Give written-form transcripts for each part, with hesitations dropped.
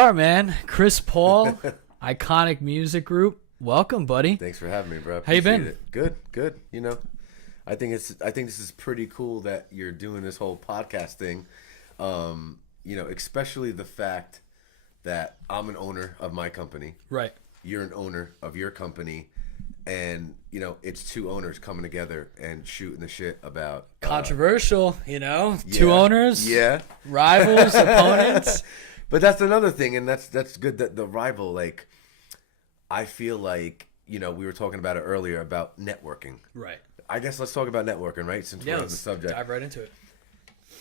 are, man. Chris Paul, IKONIC Music Group. Welcome, buddy. Thanks for having me, bro. How you been? It. Good. You know, I think this is pretty cool that you're doing this whole podcast thing. You know, especially the fact that I'm an owner of my company. Right. You're an owner of your company. And, you know, it's two owners coming together and shooting the shit about... Controversial, you know? Yeah, two owners. Yeah. Rivals, opponents. But that's another thing, and that's good that the rival, like, I feel like, you know, we were talking about it earlier about networking. Right. I guess let's talk about networking, right? Since we're on the subject. Dive right into it.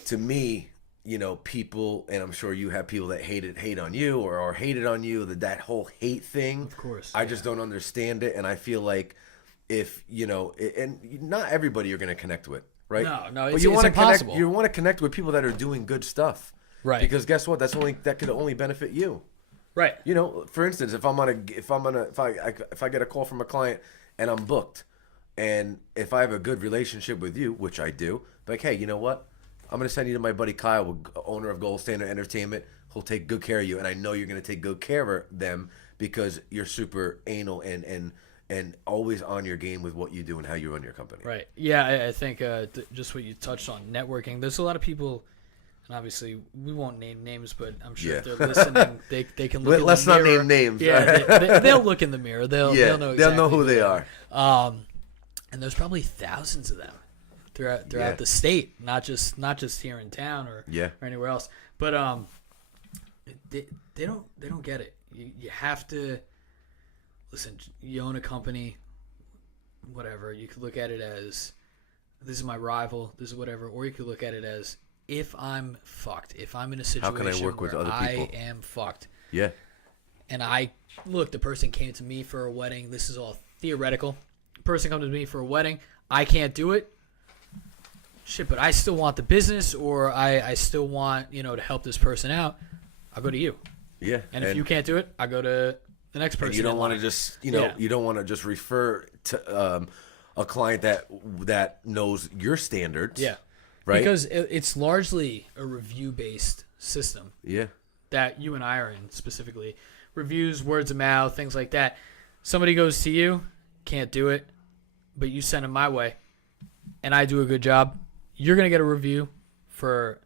To me, you know, people, and I'm sure you have people that hate on you or hated on you, that whole hate thing. Of course. I just don't understand it, and I feel like if, you know, and not everybody you're going to connect with, right? No, but it's you want to impossible. You want to connect with people that are doing good stuff. Right. Because guess what? That could only benefit you. Right. You know, for instance, if I get a call from a client and I'm booked, and if I have a good relationship with you, which I do, like, hey, you know what? I'm going to send you to my buddy Kyle, owner of Gold Standard Entertainment. He'll take good care of you, and I know you're going to take good care of them because you're super anal and always on your game with what you do and how you run your company. Right. Yeah, I think just what you touched on, networking. There's a lot of people, and obviously we won't name names, but I'm sure if they're listening, they can look in the mirror. Let's not name names. Yeah, they'll look in the mirror. They'll know who they are. And there's probably thousands of them throughout the state, not just here in town or anywhere else. But they don't get it. You have to listen. You own a company, whatever. You could look at it as this is my rival, this is whatever, or you could look at it as if I'm fucked, if I'm in a situation how can I work with other people? I am fucked. Yeah. And the person came to me for a wedding. This is all theoretical. The person comes to me for a wedding. I can't do it. Shit, but I still want the business, or I still want, you know, to help this person out. I'll go to you. Yeah. And if you can't do it, I go to the next person. You don't want to just, you know, you don't want to just refer to a client that knows your standards. Yeah. Right. Because it's largely a review-based system. Yeah. That you and I are in specifically. Reviews, words of mouth, things like that. Somebody goes to you, can't do it, but you send them my way, and I do a good job. You're going to get a review for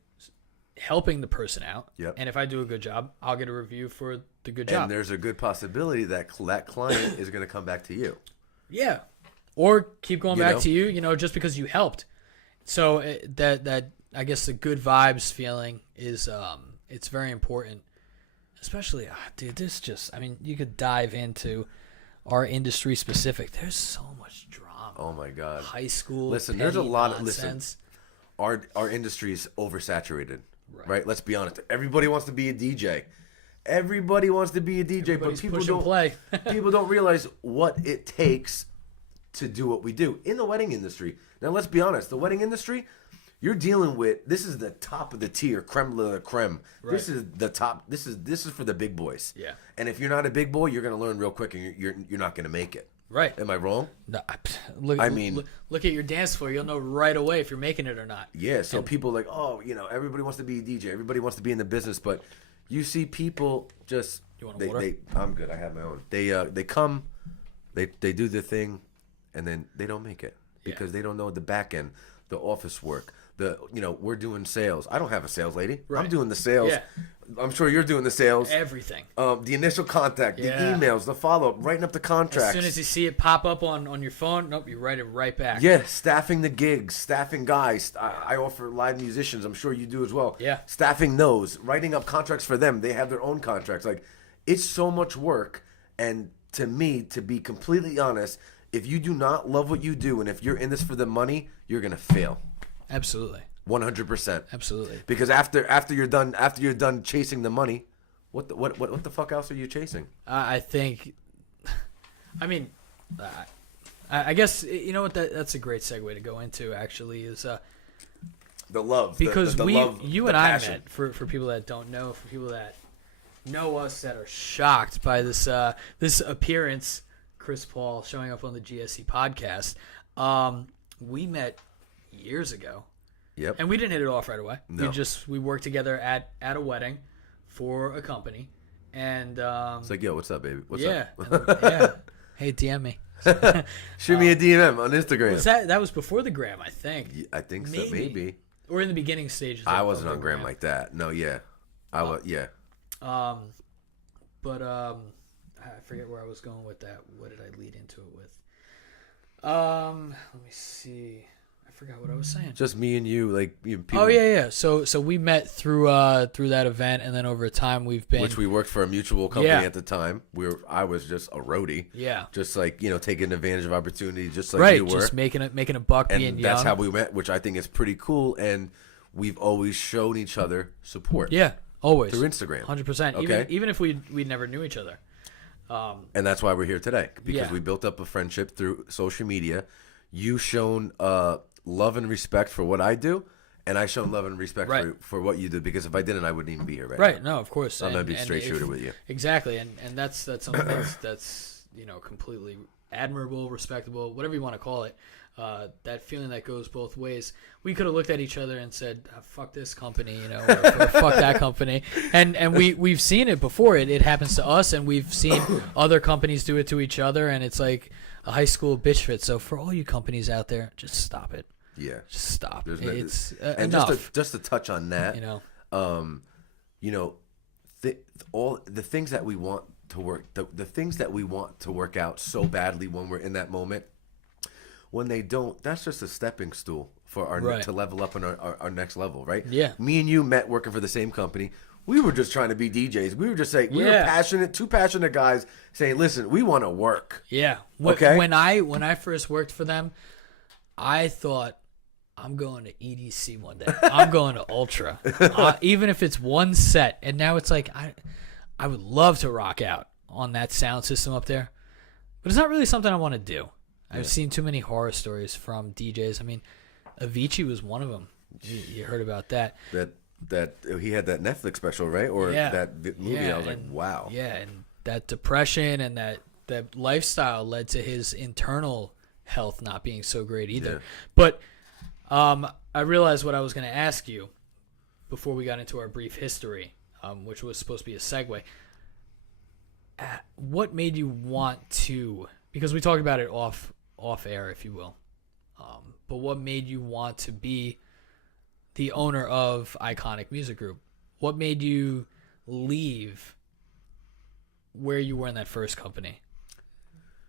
helping the person out. Yep. And if I do a good job, I'll get a review for the good job. And there's a good possibility that that client is going to come back to you. Yeah. Or keep going back to you, you know, just because you helped. So that I guess the good vibes feeling is it's very important. Especially, dude, you could dive into our industry specific. There's so much drama. Oh my God. High school. Listen, there's a lot of nonsense. Our industry is oversaturated, right? Let's be honest. Everybody wants to be a DJ. Everybody wants to be a DJ, but people don't realize what it takes to do what we do in the wedding industry. Now, let's be honest. The wedding industry, you're dealing with, this is the top of the tier, creme de la creme. Right. This is the top. This is for the big boys. Yeah. And if you're not a big boy, you're going to learn real quick, and you're not going to make it. Right. Am I wrong? No, look at your dance floor. You'll know right away if you're making it or not. Yeah. So people are like, oh, you know, everybody wants to be a DJ. Everybody wants to be in the business, but you see people just. You want water? I'm good. I have my own. They come, they do the thing, and then they don't make it because they don't know the back end, the office work. We're doing sales. I don't have a sales lady. Right. I'm doing the sales. Yeah. I'm sure you're doing the sales. Everything. The initial contact, the emails, the follow-up, writing up the contracts. As soon as you see it pop up on your phone, nope, you write it right back. Yeah, staffing the gigs, staffing guys. I offer live musicians. I'm sure you do as well. Yeah. Staffing those, writing up contracts for them. They have their own contracts. Like, it's so much work. And to me, to be completely honest, if you do not love what you do and if you're in this for the money, you're going to fail. Absolutely. 100%. Absolutely. Because after you're done chasing the money, what the fuck else are you chasing? I think, I mean, I guess you know what that's a great segue to go into. Actually, is the love because the love, you and I met for people that don't know, for people that know us that are shocked by this appearance, Chris Paul showing up on the GSE podcast. We met years ago. Yep. And we didn't hit it off right away. No. We worked together at a wedding for a company, And it's like, yo, what's up, baby? What's up? Hey, DM me. Shoot me a DM on Instagram. That was before the gram, I think. I think so, maybe. Or in the beginning stages. I wasn't on gram like that. No, yeah. I was, yeah. But I forget where I was going with that. What did I lead into it with? Let me see. I forgot what I was saying. Just me and you, like people. Oh yeah. So we met through that event, and then over time we've been. Which we worked for a mutual company at the time. I was just a roadie. Yeah. Just like taking advantage of opportunity, just like you were. Just making a buck, and being young. That's how we met, which I think is pretty cool. And we've always shown each other support. Yeah, always through Instagram. 100%. Okay. Even if we never knew each other. And that's why we're here today, because we built up a friendship through social media. You shown love and respect for what I do, and I shown love and respect for what you do, because if I didn't, I wouldn't even be here right now. No, of course. I'm going to be straight shooter with you. Exactly, and that's something that's completely admirable, respectable, whatever you want to call it. That feeling that goes both ways. We could have looked at each other and said, "Fuck this company," or "Fuck that company," and we've seen it before. It happens to us, and we've seen other companies do it to each other, and it's like a high school bitch fit. So for all you companies out there, just stop it. Yeah, just stop. It's and enough. Just to touch on that, all the things that we want to work, the things that we want to work out so badly when we're in that moment. When they don't, that's just a stepping stool for our to level up on our next level, right? Yeah. Me and you met working for the same company. We were just trying to be DJs. We were just saying we were two passionate guys saying, "Listen, we want to work." Yeah. Okay. When I first worked for them, I thought, I'm going to EDC one day. I'm going to Ultra, even if it's one set. And now it's like I would love to rock out on that sound system up there, but it's not really something I want to do. I've seen too many horror stories from DJs. I mean, Avicii was one of them. You heard about that? That he had that Netflix special, right? Or that movie. I was like, wow. Yeah, and that depression and that lifestyle led to his internal health not being so great either. Yeah. But I realized what I was going to ask you before we got into our brief history, which was supposed to be a segue. What made you want to? Because we talked about it off air, if you will. But what made you want to be the owner of IKONIC Music Group? What made you leave where you were in that first company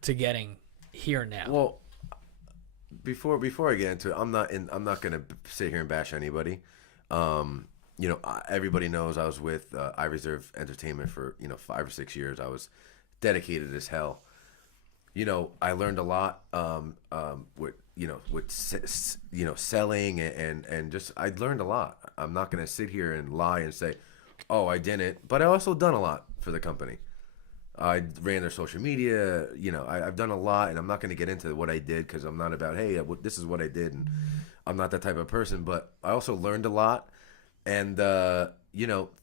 to getting here now? Well, before I get into it, I'm not gonna sit here and bash anybody. Everybody knows I was with iReserve Entertainment for 5 or 6 years. I was dedicated as hell. I learned a lot with selling and just I learned a lot. I'm not going to sit here and lie and say, "Oh, I didn't," but I also done a lot for the company. I ran their social media. I've done a lot, and I'm not going to get into what I did because I'm not about, hey, this is what I did, and I'm not that type of person. But I also learned a lot, and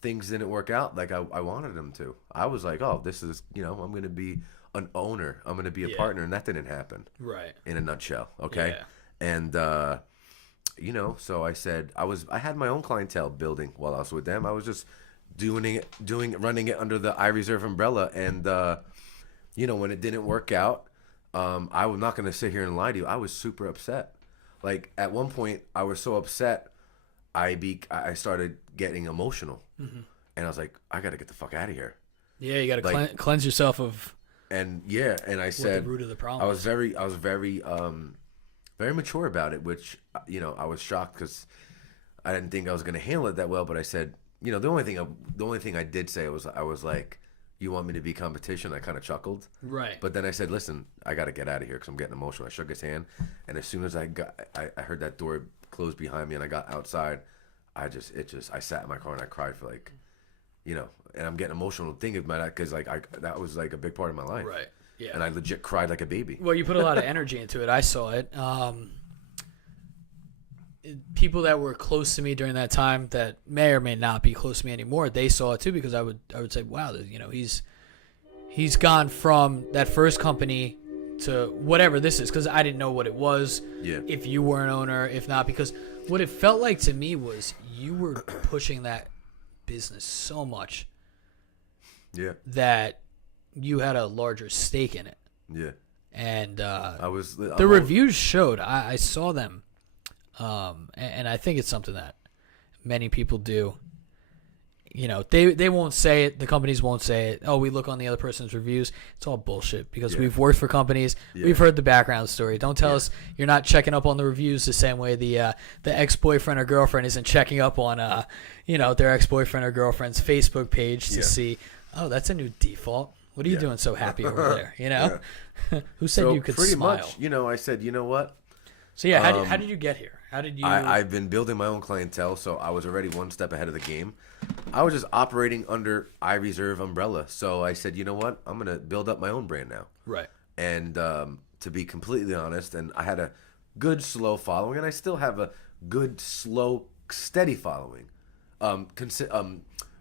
things didn't work out like I wanted them to. I was like, oh, this is I'm going to be an owner. I'm going to be a partner, and that didn't happen. Right. In a nutshell, okay? Yeah. And so I said I had my own clientele building while I was with them. I was just running it under the iReserve umbrella, and when it didn't work out, I was not going to sit here and lie to you. I was super upset. Like at one point, I was so upset, I started getting emotional, and I was like, I got to get the fuck out of here. Yeah, you got to cleanse yourself of. And I said the root of the problem. I was very very mature about it, which I was shocked because I didn't think I was going to handle it that well. But I said, the only thing I did say was I was like, "You want me to be competition?" I kind of chuckled. Right. But then I said, "Listen, I got to get out of here because I'm getting emotional." I shook his hand, and as soon as I heard that door close behind me, and I got outside, I sat in my car and I cried for and I'm getting emotional thinking about that because that was like a big part of my life. Right. Yeah. And I legit cried like a baby. Well, you put a lot of energy into it. I saw it. People that were close to me during that time that may or may not be close to me anymore, they saw it too because I would say, wow, he's gone from that first company to whatever this is, because I didn't know what it was. Yeah. If you were an owner, if not, because what it felt like to me was you were pushing that business so much. that you had a larger stake in it. Yeah. And the reviews showed. I saw them, and I think it's something that many people do. You know, they won't say it. The companies won't say it. Oh, we look on the other person's reviews. It's all bullshit because we've worked for companies. Yeah. We've heard the background story. Don't tell us you're not checking up on the reviews the same way the ex-boyfriend or girlfriend isn't checking up on their ex-boyfriend or girlfriend's Facebook page to see, oh, that's a new default. What are you doing so happy over there? You know, who said you could pretty smile? Much, you know, I said, you know what? So yeah, how did you get here? How did you? I've been building my own clientele, so I was already one step ahead of the game. I was just operating under iReserve umbrella, so I said, you know what? I'm gonna build up my own brand now. Right. And to be completely honest, and I had a good slow following, and I still have a good slow steady following.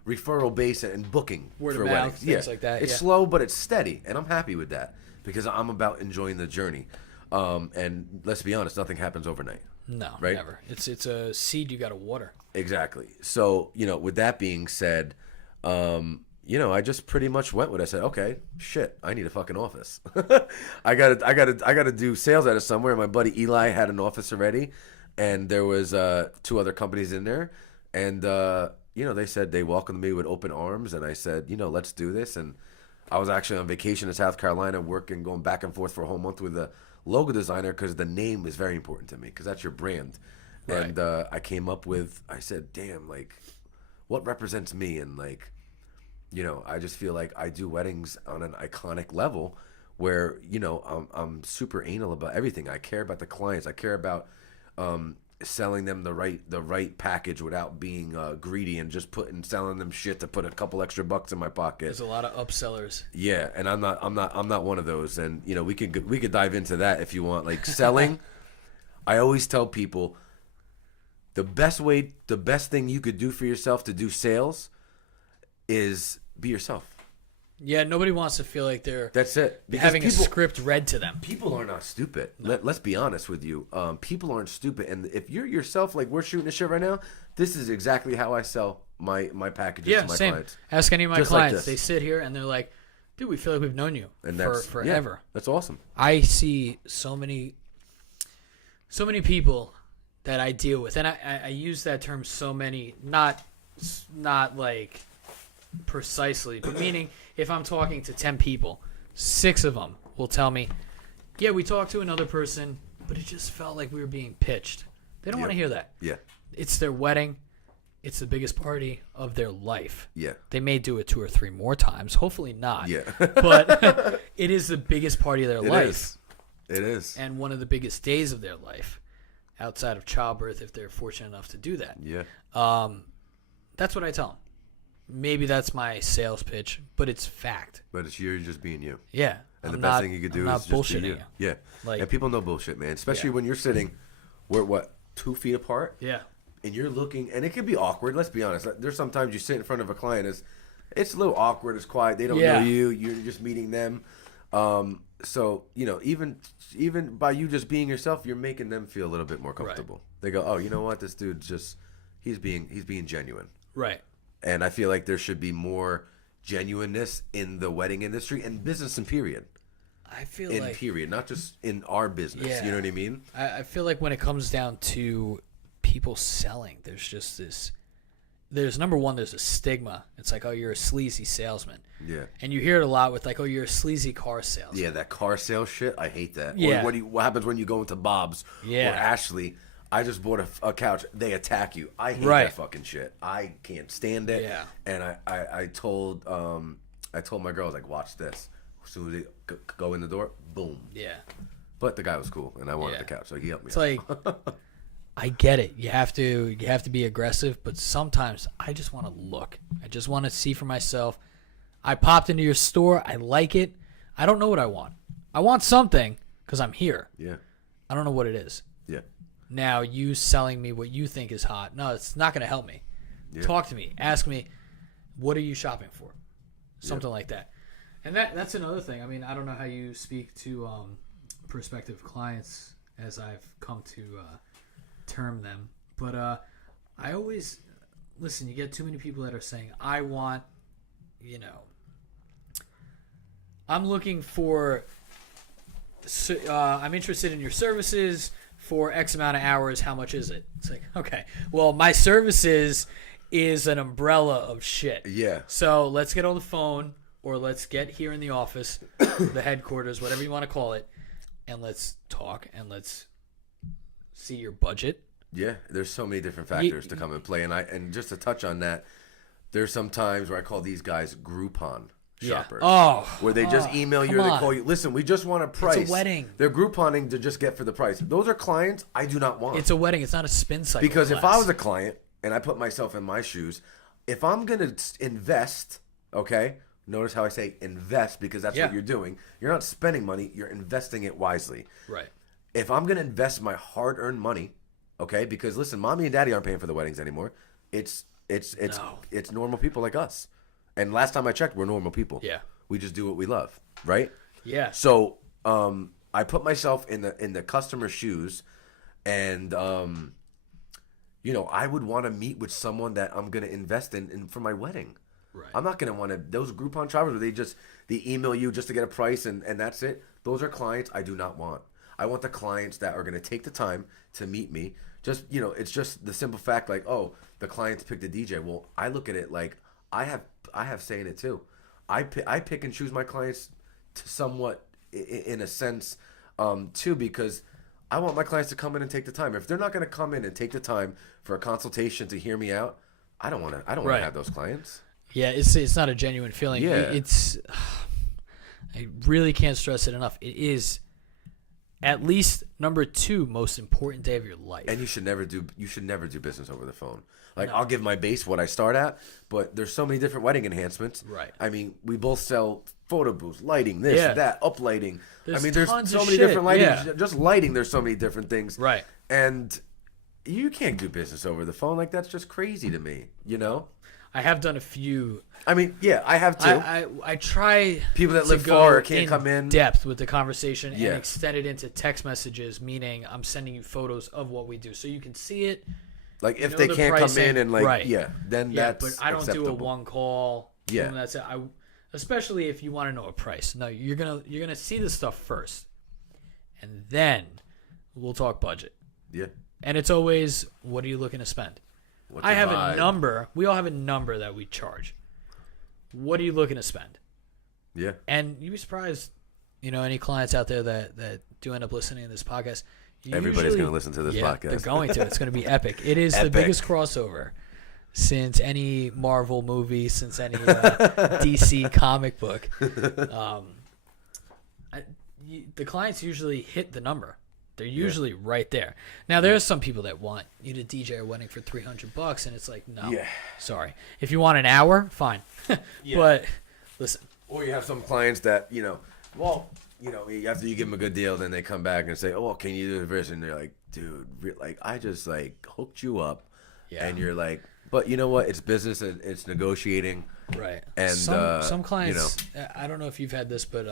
Referral base and booking word for of mouth, weddings. things like that. It's slow, but it's steady, and I'm happy with that because I'm about enjoying the journey. And let's be honest, nothing happens overnight. No, right? Never. It's a seed you got to water. Exactly. So, you know, with that being said, you know, I just pretty much went with it. I said, okay, shit, I need a fucking office. I gotta do sales out of somewhere. My buddy Eli had an office already, and there was 2 other companies in there, and you know, they said they welcomed me with open arms, and I said, you know, let's do this. And I was actually on vacation in South Carolina, working, going back and forth for a whole month with a logo designer because the name is very important to me because that's your brand. Right. And I came up with, I said, damn, like, what represents me? And like, you know, I just feel like I do weddings on an iconic level where, you know, I'm super anal about everything. I care about the clients. I care about selling them the right package without being greedy and just selling them shit to put a couple extra bucks in my pocket. There's a lot of upsellers. Yeah, and I'm not one of those. And you know, we could dive into that if you want. Like selling, I always tell people the best thing you could do for yourself to do sales is be yourself. Yeah, nobody wants to feel like that's it. Because having a script read to them. People are not stupid. No. Let's be honest with you. People aren't stupid. And if you're yourself, like we're shooting this shit right now, this is exactly how I sell my packages to my clients. Ask any of my clients. Like they sit here and they're like, dude, we feel like we've known you for forever. Yeah, that's awesome. I see so many people that I deal with. And I use that term so many, not like precisely, but meaning if I'm talking to 10 people, 6 of them will tell me, yeah, we talked to another person, but it just felt like we were being pitched. They don't want to hear that. Yeah. It's their wedding. It's the biggest party of their life. Yeah. They may do it 2 or 3 more times. Hopefully not. Yeah. But it is the biggest party of their life. It is. And one of the biggest days of their life outside of childbirth if they're fortunate enough to do that. Yeah. That's what I tell them. Maybe that's my sales pitch, but it's fact. But it's you're just being you. Yeah. And the best thing you could do is just be you. Yeah. Like, and people know bullshit, man. Especially when you're sitting, we're 2 feet apart? Yeah. And you're looking, and it can be awkward. Let's be honest. There's sometimes you sit in front of a client, it's a little awkward, it's quiet. They don't know you. You're just meeting them. So, you know, even by you just being yourself, you're making them feel a little bit more comfortable. Right. They go, oh, you know what? This dude's just, he's being genuine. Right. And I feel like there should be more genuineness in the wedding industry and business in period. I feel in like period, not just in our business. Yeah. You know what I mean? I feel like when it comes down to people selling, there's just this. There's number one, there's a stigma. It's like, oh, you're a sleazy salesman. Yeah. And you hear it a lot with like, oh, you're a sleazy car salesman. Yeah, that car sales shit, I hate that. Yeah. Or what happens when you go into Bob's or Ashley? I just bought a couch. They attack you. I hate that fucking shit. I can't stand it. Yeah. And I told my girls, like, watch this. As soon as they go in the door, boom. Yeah. But the guy was cool, and I wanted the couch, so he helped me. It's like, I get it. You have to be aggressive, but sometimes I just want to look. I just want to see for myself. I popped into your store. I like it. I don't know what I want. I want something because I'm here. Yeah. I don't know what it is. Yeah. Now, you selling me what you think is hot. No, it's not going to help me. Yeah. Talk to me. Ask me, what are you shopping for? Something like that. And that's another thing. I mean, I don't know how you speak to prospective clients as I've come to term them. But I always, listen, you get too many people that are saying, I want, I'm looking for. I'm interested in your services for X amount of hours. How much is it? It's like, okay, well, my services is an umbrella of shit. Yeah. So let's get on the phone, or let's get here in the office, the headquarters, whatever you want to call it, and let's talk and let's see your budget. Yeah, there's so many different factors to come and play, and just to touch on that, there's some times where I call these guys Groupon shoppers. Where they just email you or they call you. Listen, we just want a price. It's a wedding. They're Grouponing to just get for the price. Those are clients I do not want. It's a wedding. It's not a spin cycle. Because if I was a client and I put myself in my shoes, if I'm going to invest, okay, notice how I say invest because that's what you're doing. You're not spending money. You're investing it wisely. Right. If I'm going to invest my hard-earned money, okay, because listen, mommy and daddy aren't paying for the weddings anymore. It's normal people like us. And last time I checked, we're normal people. Yeah. We just do what we love, right? Yeah. So I put myself in the customer's shoes, and you know, I would want to meet with someone that I'm going to invest in for my wedding. Right. I'm not going to want to those Groupon shoppers where they email you just to get a price and that's it. Those are clients I do not want. I want the clients that are going to take the time to meet me. Just, you know, it's just the simple fact like, oh, the clients picked a DJ. Well, I look at it like I have say in it too. I pick and choose my clients to somewhat in a sense too, because I want my clients to come in and take the time. If they're not going to come in and take the time for a consultation to hear me out, I don't want to have those clients. Yeah, it's not a genuine feeling. Yeah. It's I really can't stress it enough. It is at least number 2 most important day of your life. And you should never do business over the phone. Like, no. I'll give my base what I start at, but there's so many different wedding enhancements. Right. I mean, we both sell photo booths, lighting, this, that, uplighting. There's there's so many different lighting. Yeah. Just lighting, there's so many different things. Right. And you can't do business over the phone. Like, that's just crazy to me, you know? I have done a few. I mean, yeah, I have too. I try. People that live far or can't come in depth with the conversation and extend it into text messages, meaning I'm sending you photos of what we do so you can see it. Like if they can't come in and like then that's but I don't acceptable. do a one call. Yeah, boom, that's it. Especially if you want to know a price. No, you're gonna see the stuff first, and then we'll talk budget. Yeah, and it's always what are you looking to spend. I have a number. We all have a number that we charge. What are you looking to spend? Yeah. And you'd be surprised, you know, any clients out there that do end up listening to this podcast. Everybody's going to listen to this podcast. They're going to. It's going to be epic. It is the biggest crossover since any Marvel movie, since any DC comic book. The clients usually hit the number. They're usually right there. Now, there's some people that want you to DJ a wedding for $300, and it's like, no, sorry. If you want an hour, fine. But listen. Or you have some clients that, you know, after you give them a good deal, then they come back and say, oh, can you do this? And they're like, dude, like I just like hooked you up. Yeah. And you're like, but you know what? It's business and it's negotiating. Right. And some clients, you know, I don't know if you've had this, but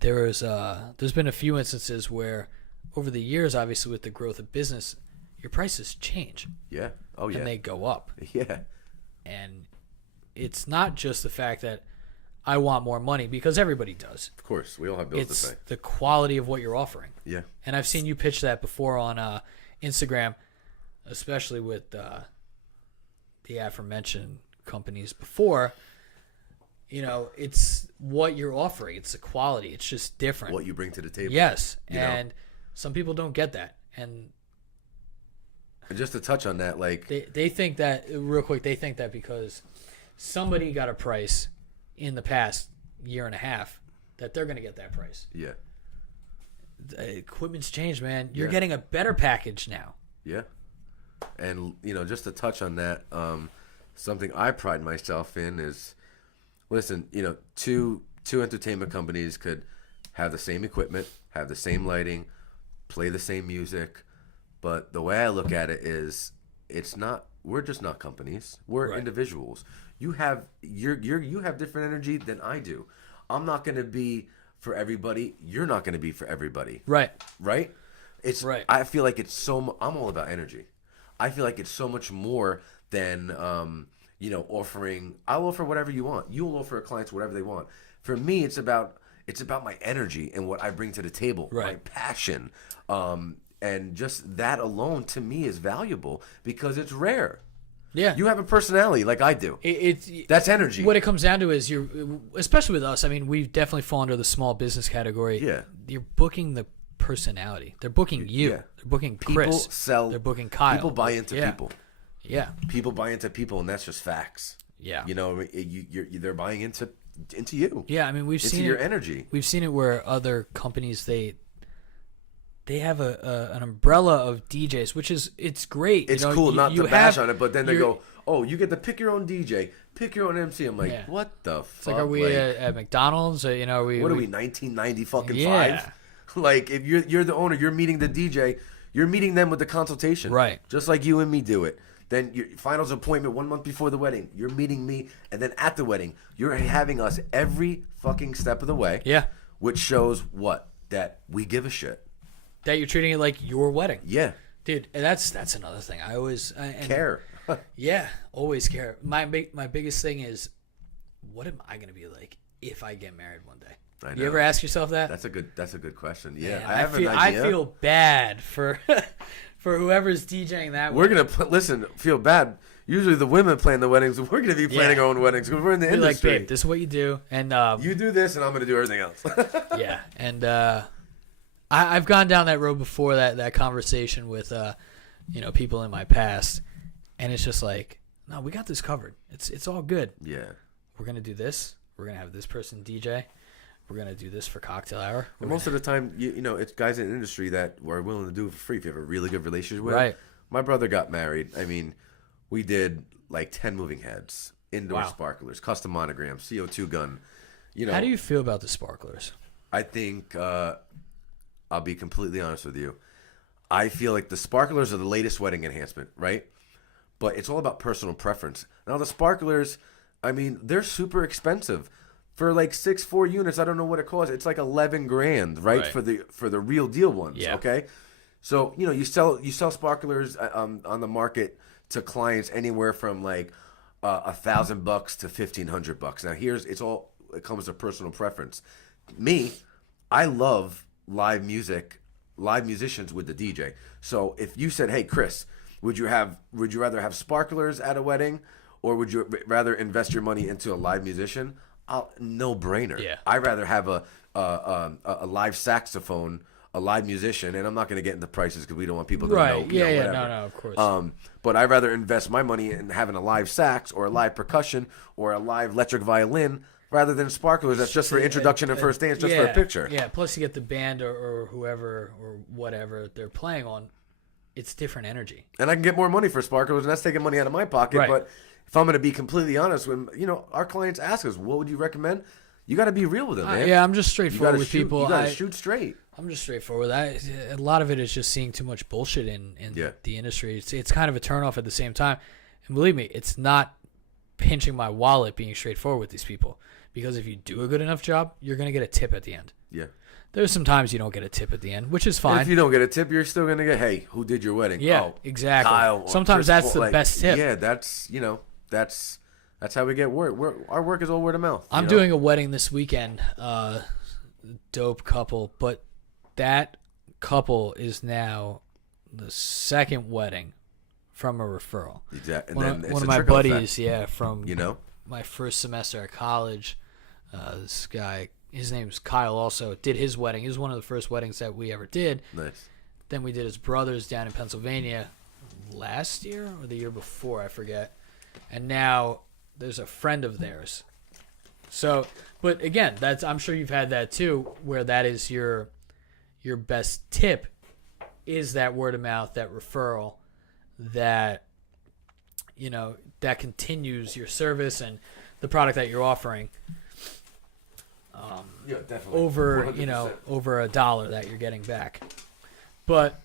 there's been a few instances where over the years, obviously with the growth of business, your prices change. Yeah. Oh yeah. And they go up. Yeah. And it's not just the fact that I want more money, because everybody does. Of course, we all have bills to pay. It's the quality of what you're offering. Yeah. And I've seen you pitch that before on Instagram, especially with the aforementioned companies before. You know, it's what you're offering. It's the quality. It's just different. What you bring to the table. Yes. And some people don't get that. And just to touch on that, like... They think that, real quick, they think that because somebody got a price in the past year and a half, that they're going to get that price. Yeah. The equipment's changed, man. You're getting a better package now. Yeah. And, you know, just to touch on that, something I pride myself in is... Listen, you know, two entertainment companies could have the same equipment, have the same lighting, play the same music, but the way I look at it is, we're just not companies. We're individuals. You have you have different energy than I do. I'm not going to be for everybody. You're not going to be for everybody. Right. Right? It's right. I feel like it's I'm all about energy. I feel like it's so much more than I'll offer whatever you want. You'll offer clients whatever they want. For me, it's about my energy and what I bring to the table, my passion. And just that alone to me is valuable because it's rare. Yeah. You have a personality like I do. That's energy. What it comes down to is especially with us, I mean, we definitely fall under the small business category. Yeah. You're booking the personality. They're booking you. Yeah. They're booking Chris. People sell. They're booking Kyle. People buy into people. Yeah. People buy into people, and that's just facts. Yeah. They're buying into you. Yeah, I mean, we've seen your energy. We've seen it where other companies they have an umbrella of DJs, which it's great. It's cool not to bash on it, but then they go, "Oh, you get to pick your own DJ, pick your own MC." I'm like, "What the fuck?" It's like, are we at McDonald's? What are we 1990 fucking five? Like, if you're the owner, you're meeting the DJ, you're meeting them with the consultation, right? Just like you and me do it. Then your finals appointment 1 month before the wedding, you're meeting me, and then at the wedding, you're having us every fucking step of the way. Yeah, which shows that we give a shit. That you're treating it like your wedding. Yeah. Dude, and that's another thing. I always care. Yeah, always care. My biggest thing is, what am I going to be like if I get married one day? I know. You ever ask yourself that? That's a good question. Yeah, man, I have an idea. I feel bad for whoever's DJing that. We're going to feel bad. Usually the women plan the weddings. We're going to be planning our own weddings because we're in the industry. Like, babe, this is what you do, and you do this, and I'm going to do everything else. Yeah, and I've gone down that road before, that conversation with people in my past, and it's just like, no, we got this covered. It's all good. Yeah, we're gonna do this. We're gonna have this person DJ. We're gonna do this for cocktail hour. And most of the time, it's guys in the industry that are willing to do it for free if you have a really good relationship with. Right. My brother got married. I mean, we did like 10 moving heads, indoor sparklers, custom monograms, CO2 gun. How do you feel about the sparklers? I think. I'll be completely honest with you. I feel like the sparklers are the latest wedding enhancement, right? But it's all about personal preference. Now, the sparklers, I mean, they're super expensive. For like 6-4 units, I don't know what it costs. It's like 11 grand, right? For the real deal ones, okay? So, you sell sparklers on the market to clients anywhere from like $1,000 to $1,500. Now, it comes to personal preference. Me, I love live musicians with the DJ. So if you said, "Hey, Chris, would you rather have sparklers at a wedding, or would you rather invest your money into a live musician?" No brainer. Yeah. I'd rather have a live saxophone, a live musician, and I'm not going to get into prices because we don't want people to know. Right. Yeah. No, of course. But I'd rather invest my money in having a live sax or a live percussion or a live electric violin, rather than sparklers. That's just for introduction and first dance, just for a picture. Yeah, plus you get the band or whoever or whatever they're playing on. It's different energy. And I can get more money for sparklers, and that's taking money out of my pocket. Right. But if I'm going to be completely honest, when our clients ask us, what would you recommend? You got to be real with them, man. Yeah, I'm just straightforward with people. You got to shoot straight. I'm just straightforward. A lot of it is just seeing too much bullshit in the industry. It's kind of a turnoff at the same time. And believe me, it's not pinching my wallet being straightforward with these people. Because if you do a good enough job, you're going to get a tip at the end. Yeah. There's some times you don't get a tip at the end, which is fine. And if you don't get a tip, you're still going to get, "Hey, who did your wedding?" Yeah, exactly. Kyle. Sometimes that's the best tip. Yeah, that's how we get word. Our work is all word of mouth. I'm doing a wedding this weekend. Dope couple, but that couple is now the second wedding from a referral. Exactly. One of my buddies, from my first semester at college, this guy, his name's Kyle, also did his wedding. He was one of the first weddings that we ever did. Nice. Then we did his brother's down in Pennsylvania last year or the year before, I forget. And now there's a friend of theirs. So, but again, I'm sure you've had that too, where that is your best tip, is that word of mouth, that referral, that that continues your service and the product that you're offering. Yeah, definitely. Over 100%. Over $1 that you're getting back. But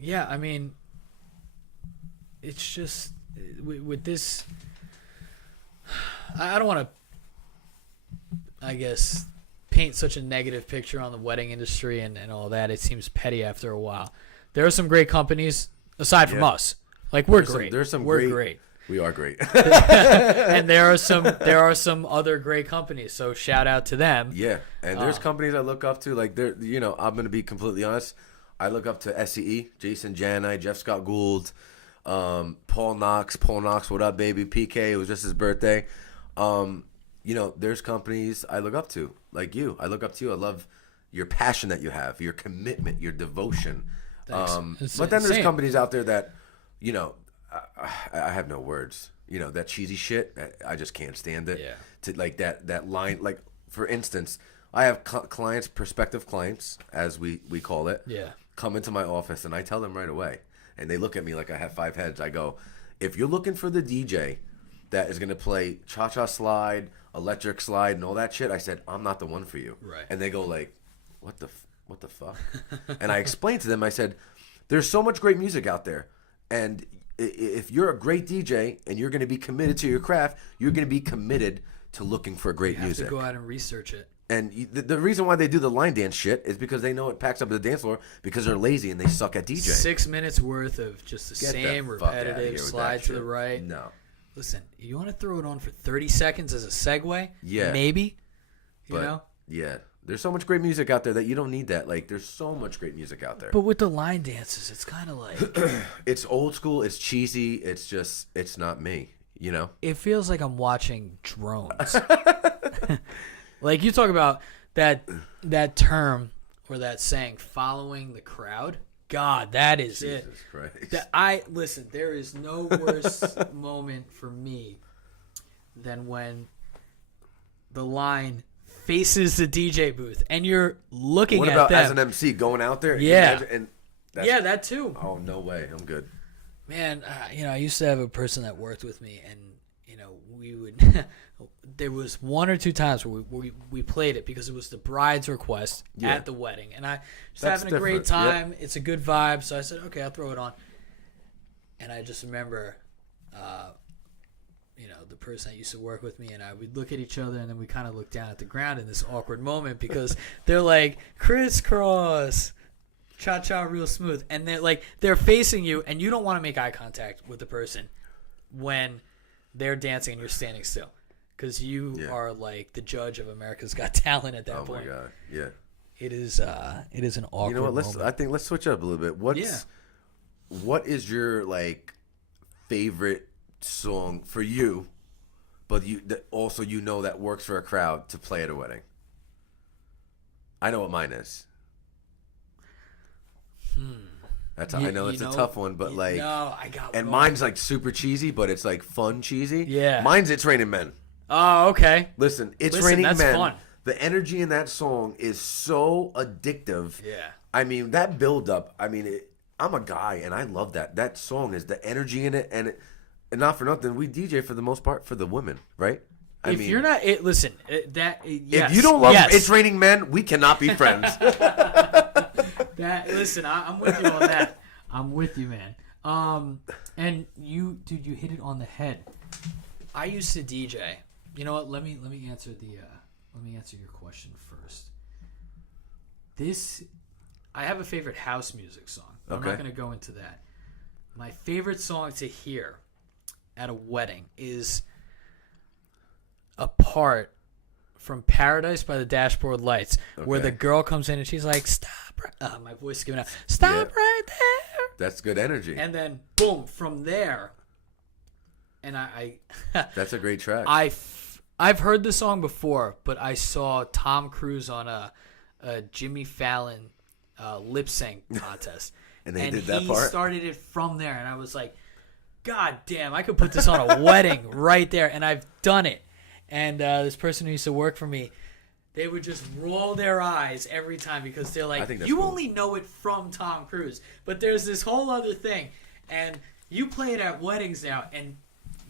yeah, I mean, it's just with this. I don't want to, I guess, paint such a negative picture on the wedding industry and all that. It seems petty after a while. There are some great companies aside from us. Like we're great. There's some great. We are great. And there are some other great companies. So shout out to them. Yeah, and there's companies I look up to. Like I'm gonna be completely honest. I look up to SCE, Jason Jani, Jeff Scott Gould, Paul Knox. Paul Knox, what up, baby? PK, it was just his birthday. There's companies I look up to, like you. I look up to you. I love your passion that you have, your commitment, your devotion. But then there's companies out there that, I have no words. That cheesy shit, I just can't stand it. Yeah. To like that line, like for instance, I have clients, prospective clients, as we call it. Yeah. Come into my office and I tell them right away, and they look at me like I have 5 heads. I go, if you're looking for the DJ that is gonna play cha-cha slide, electric slide, and all that shit, I said, I'm not the one for you. Right. And they go like, what the fuck? And I explained to them, I said, there's so much great music out there, and if you're a great DJ and you're going to be committed to your craft, you're going to be committed to looking for great music. You have to go out and research it. And the reason why they do the line dance shit is because they know it packs up the dance floor because they're lazy and they suck at DJing. 6 minutes worth of just the same repetitive slide to the right. No. Listen, you want to throw it on for 30 seconds as a segue? Yeah. Maybe. Yeah. There's so much great music out there that you don't need that. Like, there's so much great music out there. But with the line dances, it's kind of like... It's old school. It's cheesy. It's not me, It feels like I'm watching drones. Like, you talk about that term or that saying, following the crowd. God, that is Jesus it. Christ. Listen, there is no worse moment for me than when the line faces the DJ booth and you're looking at them. What about as an MC going out there? Yeah. That too. Oh, no way. I'm good. Man, I used to have a person that worked with me, and we would. There was 1 or 2 times where we played it because it was the bride's request at the wedding, and I just having a great time. Yep. It's a good vibe, so I said, okay, I'll throw it on. And I just remember, the person that used to work with me and I would look at each other, and then we kind of look down at the ground in this awkward moment because they're like crisscross. Cha-cha real smooth. And they're facing you, and you don't want to make eye contact with the person when they're dancing and you're standing still. Because you are like the judge of America's Got Talent at that point. Oh, my God. Yeah. It is an awkward moment. I think let's switch up a little bit. What is your, favorite song for you, but that works for a crowd to play at a wedding? I know what mine is. I know it's a tough one, but I got and one. Mine's super cheesy, but it's fun cheesy. Yeah, mine's "It's Raining Men." Oh, okay. Listen, Raining Men. Fun. The energy in that song is so addictive. Yeah, I mean that build up. I mean, I'm a guy, and I love that. That song is the energy in it, and not for nothing, we DJ for the most part for the women, right? If you're not, listen, yes, if you don't love "It's Raining Men," we cannot be friends. Listen, I'm with you on that. I'm with you, man. And you hit it on the head. I used to DJ. You know what? Let me answer your question first. I have a favorite house music song. I'm not going to go into that. My favorite song to hear at a wedding is a part from Paradise by the Dashboard Lights, where the girl comes in and she's like, "Stop!" My voice is giving out. "Stop right there." That's good energy. And then boom, from there, and that's a great track. I've heard the song before, but I saw Tom Cruise on a Jimmy Fallon lip sync contest, and did that part. He started it from there, and I was like, "God damn, I could put this on a wedding right there," and I've done it. And this person who used to work for me, they would just roll their eyes every time because they're like, you only know it from Tom Cruise. But there's this whole other thing. And you play it at weddings now, and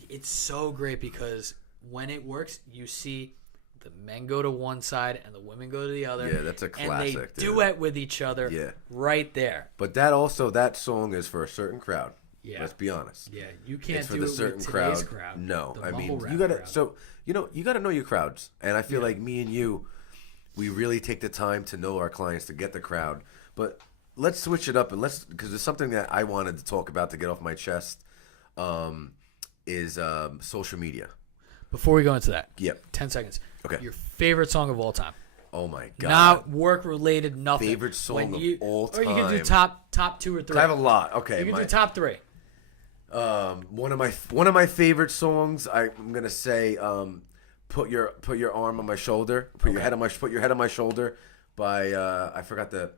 it's so great because when it works, you see the men go to one side and the women go to the other. Yeah, that's a classic. And they duet with each other right there. But that song is for a certain crowd. Yeah. Let's be honest. Yeah, you can't do it for the certain with crowd. today's crowd. No, I mean you gotta. Crowd. So you gotta know your crowds, and I feel like me and you, we really take the time to know our clients to get the crowd. But let's switch it up and because there's something that I wanted to talk about to get off my chest. is social media. Before we go into that, 10 seconds. Okay. Your favorite song of all time? Oh my god! Not work related, nothing. Favorite song of all time. Or you can do top 2 or 3. I have a lot. Okay, you can do top 3. One of my favorite songs. I'm gonna say, put your arm on my shoulder. Put your head on my shoulder. By I forgot the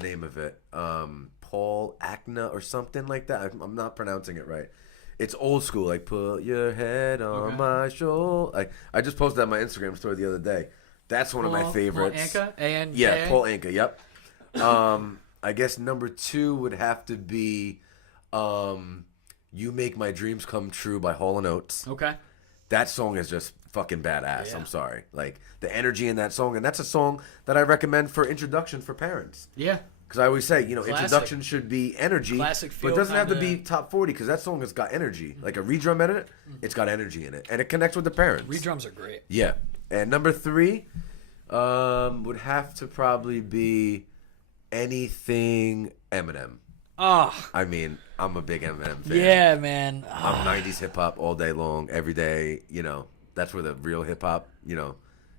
name of it. Paul Acna or something like that. I'm not pronouncing it right. It's old school. Like put your head on my shoulder. I just posted that on my Instagram story the other day. That's one of my favorites. Paul Anka? A-N-K-A? Yeah, Paul Anka. Yep. I guess number 2 would have to be "You Make My Dreams Come True" by Hall & Oates. Okay. That song is just fucking badass. I'm sorry. Like the energy in that song, and that's a song that I recommend for introduction for parents. Yeah. Because I always say, introduction should be energy, but it doesn't have to be top 40 because that song has got energy. Like a redrum in it, it's got energy in it, and it connects with the parents. Redrums are great. Yeah. And number 3 would have to probably be anything Eminem. Oh. I mean, I'm a big Eminem fan. Yeah, man. I'm 90s hip hop all day long, every day. That's where the real hip hop,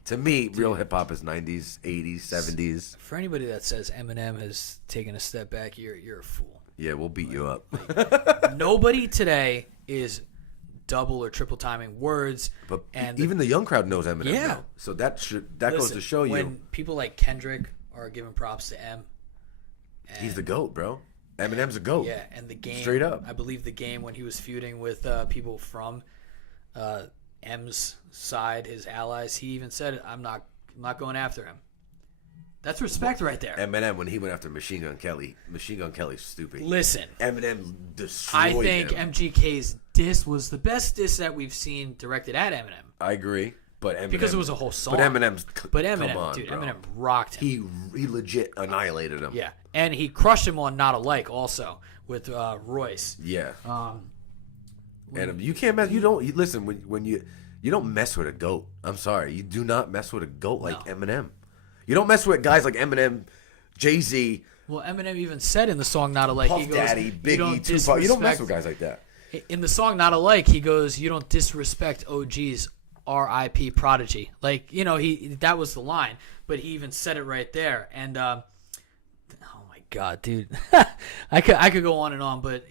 to me, real hip hop is 90s, 80s, 70s. For anybody that says Eminem has taken a step back, you're a fool. Yeah, we'll beat you up. Nobody today is double or triple timing words. But even the young crowd knows Eminem now. So that goes to show you. When people like Kendrick are giving props to M. He's the GOAT, bro. Eminem's a GOAT. Yeah, and the Game. Straight up. I believe the Game when he was feuding with people from M's side, his allies, he even said, I'm not going after him. That's respect right there. Eminem, when he went after Machine Gun Kelly's stupid. Listen. Eminem destroyed I think him. MGK's diss was the best diss that we've seen directed at Eminem. I agree. But Eminem, because it was a whole song. But Eminem, come on, dude, bro. Eminem rocked him. He legit annihilated him. Yeah, and he crushed him on Not Alike also with Royce. Yeah. And you can't mess. You don't listen when you don't mess with a GOAT. I'm sorry, you do not mess with a GOAT like Eminem. You don't mess with guys like Eminem, Jay-Z. Well, Eminem even said in the song Not Alike, Puff he goes, Daddy, Biggie, Tupac. You don't mess with guys like that. In the song Not Alike, he goes, you don't disrespect OG's R.I.P. Prodigy. Like, that was the line, but he even said it right there. And oh my god, dude, I could go on and on, but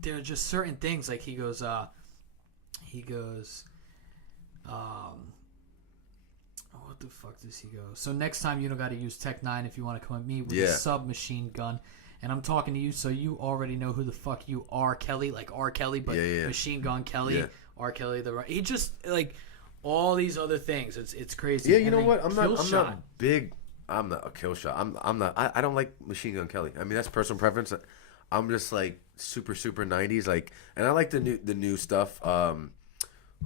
there are just certain things. Like he goes, what the fuck does he go? So next time you don't got to use Tech 9 if you want to come at me with a submachine gun. And I'm talking to you, so you already know who the fuck you are, Kelly. Like R. Kelly, but Machine Gun Kelly, R. Kelly. He just like all these other things. It's crazy. Yeah, you know what? I'm not big. I'm not a kill shot. I'm not. I don't like Machine Gun Kelly. I mean, that's personal preference. I'm just like super 90s. Like, and I like the new stuff.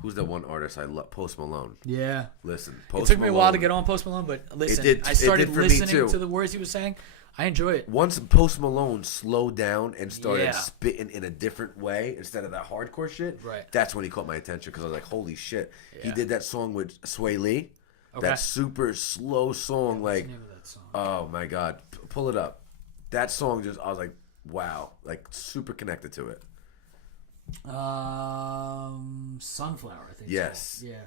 Who's the one artist I love? Post Malone. Yeah. Listen, It took me a while to get on Post Malone, but listen, I started listening to the words he was saying. I enjoy it. Once Post Malone slowed down and started spitting in a different way instead of that hardcore shit, that's when he caught my attention because I was like, holy shit. Yeah. He did that song with Sway Lee. Okay. That super slow song. What's the name of that song? Oh, my God. Pull it up. That song I was like, wow. Like, super connected to it. Sunflower, I think. Yes. Yeah.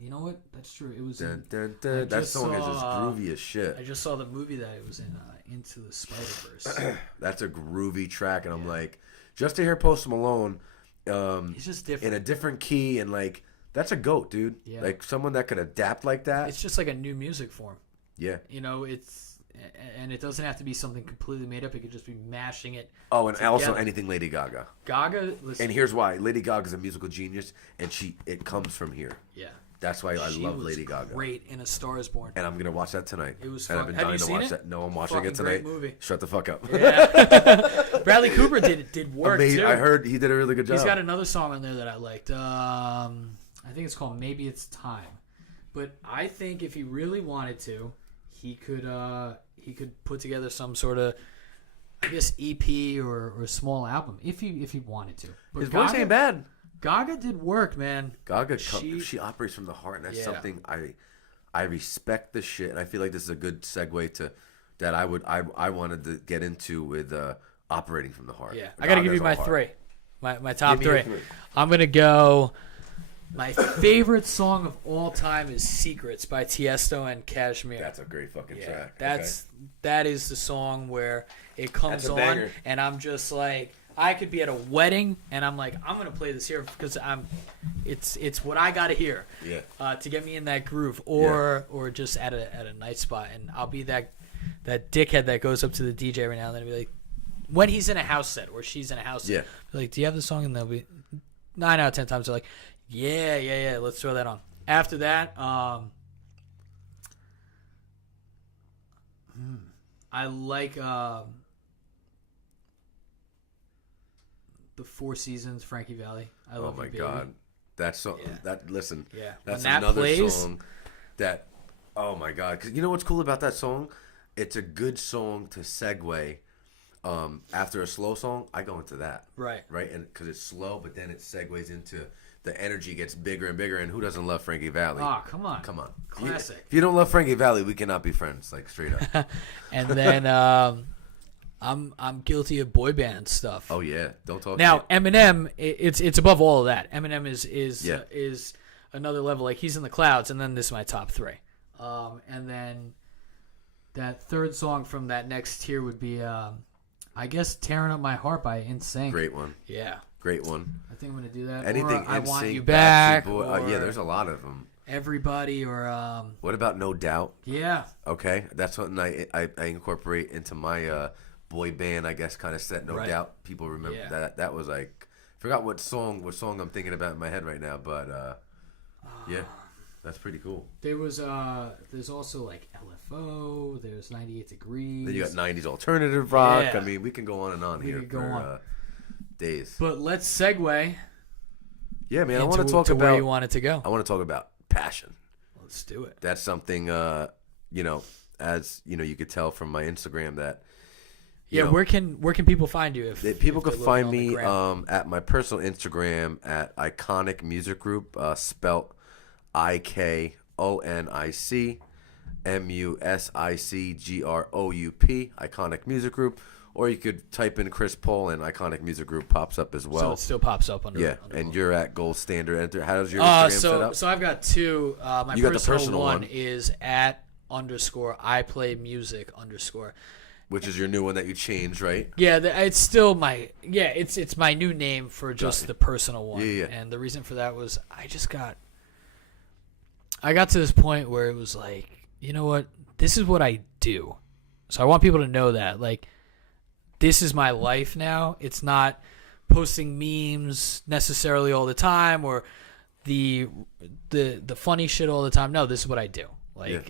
You know what? That's true. It was. That song is just groovy as shit. I just saw the movie that it was in, Into the Spider-Verse. That's a groovy track, and I'm like, just to hear Post Malone, he's just different in a different key, and like that's a GOAT, dude. Yeah. Like someone that could adapt like that. It's just like a new music form. Yeah. And it doesn't have to be something completely made up. It could just be mashing it. Oh, and also anything Lady Gaga. Listen. And here's why. Lady Gaga's a musical genius, and it comes from here. Yeah. That's why I love Lady Gaga. Great in A Star Is Born. And I'm going to watch that tonight. It was fun. And I've been dying to watch that. No, I'm watching it tonight. Great movie. Shut the fuck up. Yeah. Bradley Cooper did work, too. I heard he did a really good job. He's got another song on there that I liked. I think it's called Maybe It's Time. But I think if he really wanted to, he could put together some sort of, I guess, EP or small album if he wanted to. But his voice ain't bad. Gaga did work, man. Gaga, she operates from the heart, and that's something I respect the shit. And I feel like this is a good segue to that I wanted to get into with operating from the heart. Yeah, I got to give you my 3. My top three. I'm gonna go. My favorite song of all time is "Secrets" by Tiesto and Kashmir. That's a great fucking track. That is the song where it comes on, and I'm just like, I could be at a wedding, and I'm like, I'm gonna play this here because it's what I gotta hear, to get me in that groove, or just at a night spot, and I'll be that dickhead that goes up to the DJ every now and then and be like, when he's in a house set or she's in a house set, be like, do you have the song? And they'll be 9 out of 10 times they're like, yeah, let's throw that on. After that, I like the Four Seasons, Frankie Valli. I love you, baby. God, that's so. Listen, that's when that another plays, song that. Oh my God, because you know what's cool about that song? It's a good song to segue. After a slow song, I go into that. Right, and because it's slow, but then it segues into the energy gets bigger and bigger. And who doesn't love Frankie Valli? Oh, come on, classic. If you don't love Frankie Valli, we cannot be friends. Like straight up. And then I'm guilty of boy band stuff. Oh yeah, don't talk. Now Eminem, it's above all of that. Eminem is another level. Like he's in the clouds. And then this is my top three. And then that third song from that next tier would be, I guess, "Tearing Up My Heart" by NSYNC. Great one. Yeah. Great one. I think I'm going to do that. Anything or "I NSYNC, Want You Back." There's a lot of them. "Everybody" or... What about "No Doubt"? Yeah. Okay. That's something I incorporate into my boy band, I guess, kind of set. No Doubt. People remember that. That was like... I forgot what song I'm thinking about in my head right now, but yeah. That's pretty cool. There's also like LFO. There's 98 Degrees. Then you got 90s alternative rock. Yeah. I mean, we can go on and on here for days. But let's segue. Yeah, man. I want to talk about where you want it to go. I want to talk about passion. Let's do it. That's something, as you could tell from my Instagram that. Where can people find you? If people can find me at my personal Instagram at IKONIC Music Group, spelt IKONIC MUSICGROUP, IKONIC Music Group, or you could type in Chris Paul and IKONIC Music Group pops up as well. So it still pops up under. And you're at Gold Standard. How's your Instagram set up? So I've got two. My personal one is at _I_play_music_. Which is your new one that you changed, right? Yeah, it's still my it's my new name for just the personal one. Yeah. And the reason for that was I got to this point where it was like, you know what? This is what I do. So I want people to know that. Like, this is my life now. It's not posting memes necessarily all the time or the funny shit all the time. No, this is what I do.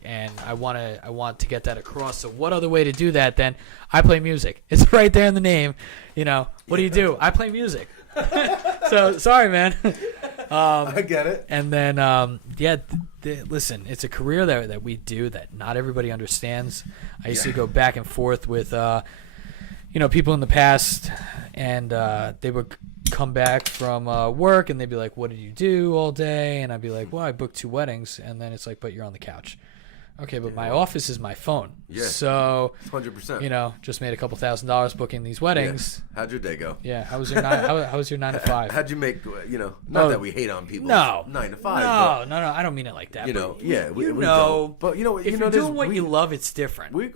And I want to get that across. So what other way to do that than I play music? It's right there in the name. What do? I play music. So sorry, man. I get it. And then, listen, it's a career that we do that not everybody understands. I used to go back and forth with, people in the past, and they would come back from work, and they'd be like, "What did you do all day?" And I'd be like, "Well, I booked 2 weddings." And then it's like, "But you're on the couch." Okay, but my office is my phone. Yeah. So 100%. Just made a couple $1,000s booking these weddings. Yeah. How'd your day go? Yeah. How was your 9 to 5? How'd you make? Not that we hate on people. No. 9 to 5. No. I don't mean it like that. We don't. But if you're doing what you love, it's different. We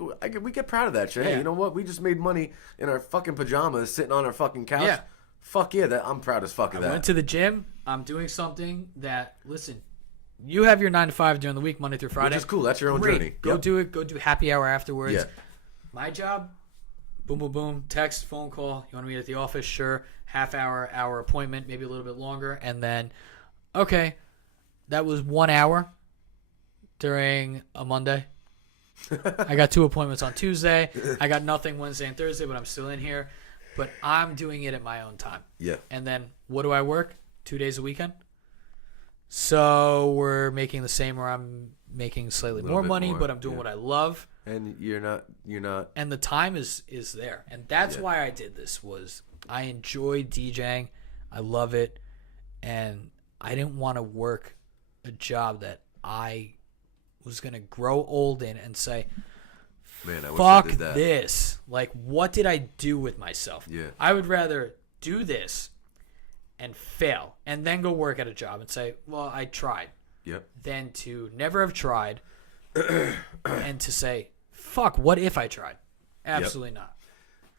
get proud of that shit. Hey, you know what? We just made money in our fucking pajamas, sitting on our fucking couch. Yeah. Fuck yeah, I'm proud as fuck of that. I went to the gym. I'm doing something that, listen, you have your 9 to 5 during the week, Monday through Friday. Which is cool. That's your own journey. Go do it. Go do happy hour afterwards. Yeah. My job, boom, boom, boom, text, phone call. You want to meet at the office? Sure. Half hour appointment, maybe a little bit longer. And then, okay, that was 1 hour during a Monday. I got 2 appointments on Tuesday. I got nothing Wednesday and Thursday, but I'm still in here. But I'm doing it at my own time. Yeah. And then what do I work? 2 days a weekend? So we're making the same, or I'm making slightly more money, but I'm doing what I love. And you're not. And the time is there. And that's why I did this, was I enjoy DJing. I love it. And I didn't want to work a job that I was going to grow old in and say, man, I wish fuck I did that. This. Like, what did I do with myself? Yeah. I would rather do this and fail and then go work at a job and say, well, I tried. Yep. Than to never have tried and to say, fuck, what if I tried? Absolutely not.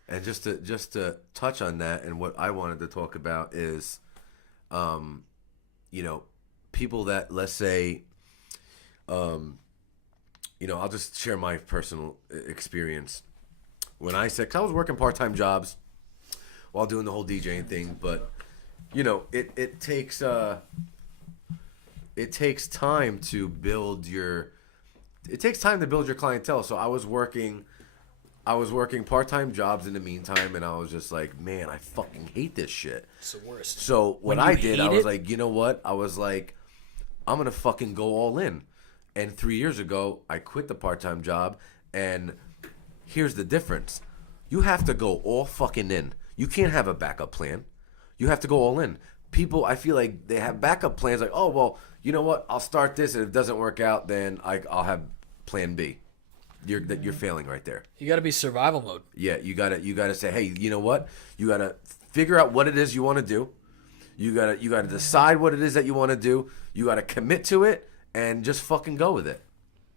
And just to touch on that, and what I wanted to talk about is, people that, let's say, I'll just share my personal experience. When I said, 'cause I was working part-time jobs while doing the whole DJing thing, but it takes time to build your clientele. So I was working part-time jobs in the meantime, and I was just like, man, I fucking hate this shit. It's the worst. So what I did, I was like, you know what? I was like, I'm going to fucking go all in. And 3 years ago, I quit the part-time job, and here's the difference. You have to go all fucking in. You can't have a backup plan. You have to go all in. People, I feel like they have backup plans like, oh, well, you know what? I'll start this, and if it doesn't work out, then I'll have plan B. You're failing right there. You got to be survival mode. Yeah, you gotta say, hey, you know what? You gotta figure out what it is you want to do. You gotta decide what it is that you want to do. You gotta commit to it and just fucking go with it.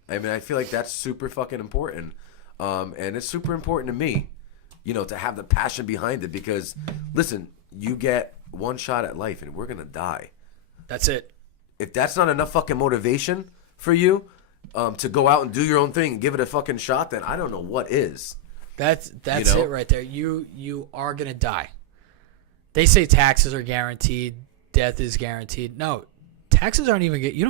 I mean, I feel like that's super fucking important, and it's super important to me, to have the passion behind it, because listen, you get one shot at life, and we're gonna die. That's it. If that's not enough fucking motivation for you to go out and do your own thing and give it a fucking shot, then I don't know what is. That's it right there. You are gonna die. They say taxes are guaranteed, death is guaranteed. No, taxes aren't even you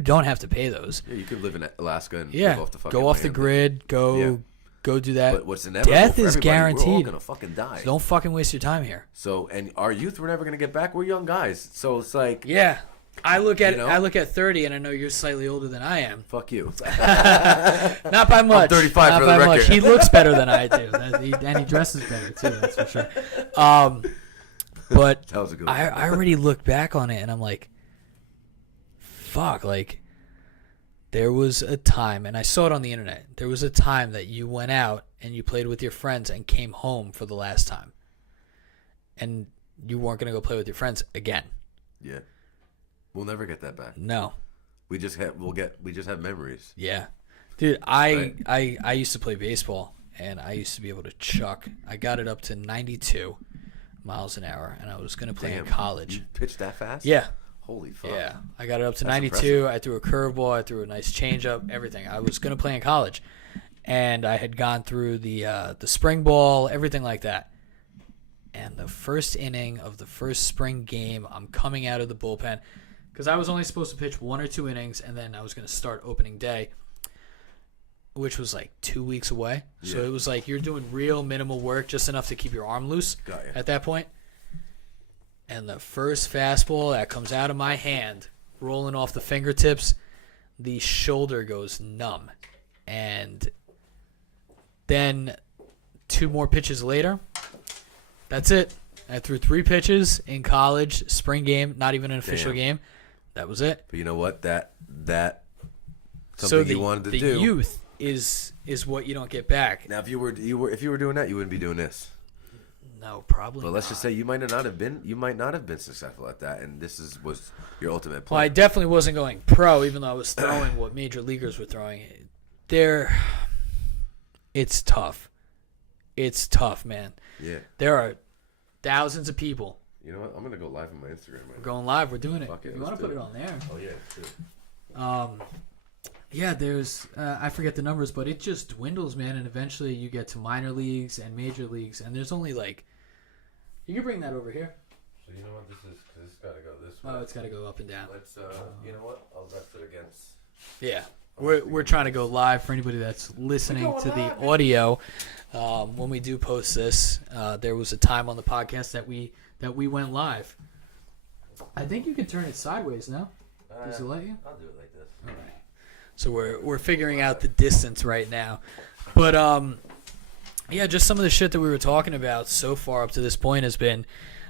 don't have to pay those. Yeah, you could live in Alaska and live off the fucking go off land. the grid, go do that. But what's inevitable death for is guaranteed. We're all gonna fucking die. So don't fucking waste your time here. So, and our youth, we're never gonna get back. We're young guys, so it's like, yeah. I look at 30, and I know you're slightly older than I am. Fuck you. Not by much. I'm 35 Not for the by record. much. He looks better than I do, and he dresses better too. That's for sure. But that was a good I already look back on it, and I'm like, fuck. Like, there was a time, and I saw it on the internet. There was a time that you went out and you played with your friends and came home for the last time, and you weren't gonna go play with your friends again. Yeah. We'll never get that back. No. We just have memories. Yeah. Dude, I used to play baseball, and I used to be able to chuck. I got it up to 92 miles an hour, and I was going to play in college. You pitched that fast? Yeah. Holy fuck. Yeah. I got it up to That's 92. impressive. I threw a curveball. I threw a nice changeup, everything. I was going to play in college, and I had gone through the spring ball, everything like that. And the first inning of the first spring game, I'm coming out of the bullpen, because I was only supposed to pitch 1 or 2 innings, and then I was going to start opening day, which was like 2 weeks away. Yeah. So it was like you're doing real minimal work, just enough to keep your arm loose at that point. And the first fastball that comes out of my hand, rolling off the fingertips, the shoulder goes numb. And then 2 more pitches later, that's it. I threw 3 pitches in college, spring game, not even an official game. That was it. But you know what? That something you wanted to do. The youth is what you don't get back. Now, if you were doing that, you wouldn't be doing this. No, probably. But let's just say you might not have been successful at that, and this was your ultimate plan. Well, I definitely wasn't going pro, even though I was throwing what major leaguers were throwing. It's tough. It's tough, man. Yeah. There are thousands of people. You know what? I'm gonna go live on my Instagram. We're going live. We're doing it. Fuck it, if you want to put it on there. Oh yeah, true. Yeah, there's I forget the numbers, but it just dwindles, man, and eventually you get to minor leagues and major leagues, and there's only like, you can bring that over here. So you know what this is? Because it's got to go this way. Oh, it's got to go up and down. Let's you know what? I'll rest it against. Yeah, we're trying to go live for anybody that's listening to the audio. When we do post this, there was a time on the podcast that we went live. I think you can turn it sideways now. Does it let you? I'll do it like this. All right. So we're figuring out the distance right now, but yeah, just some of the shit that we were talking about so far up to this point has been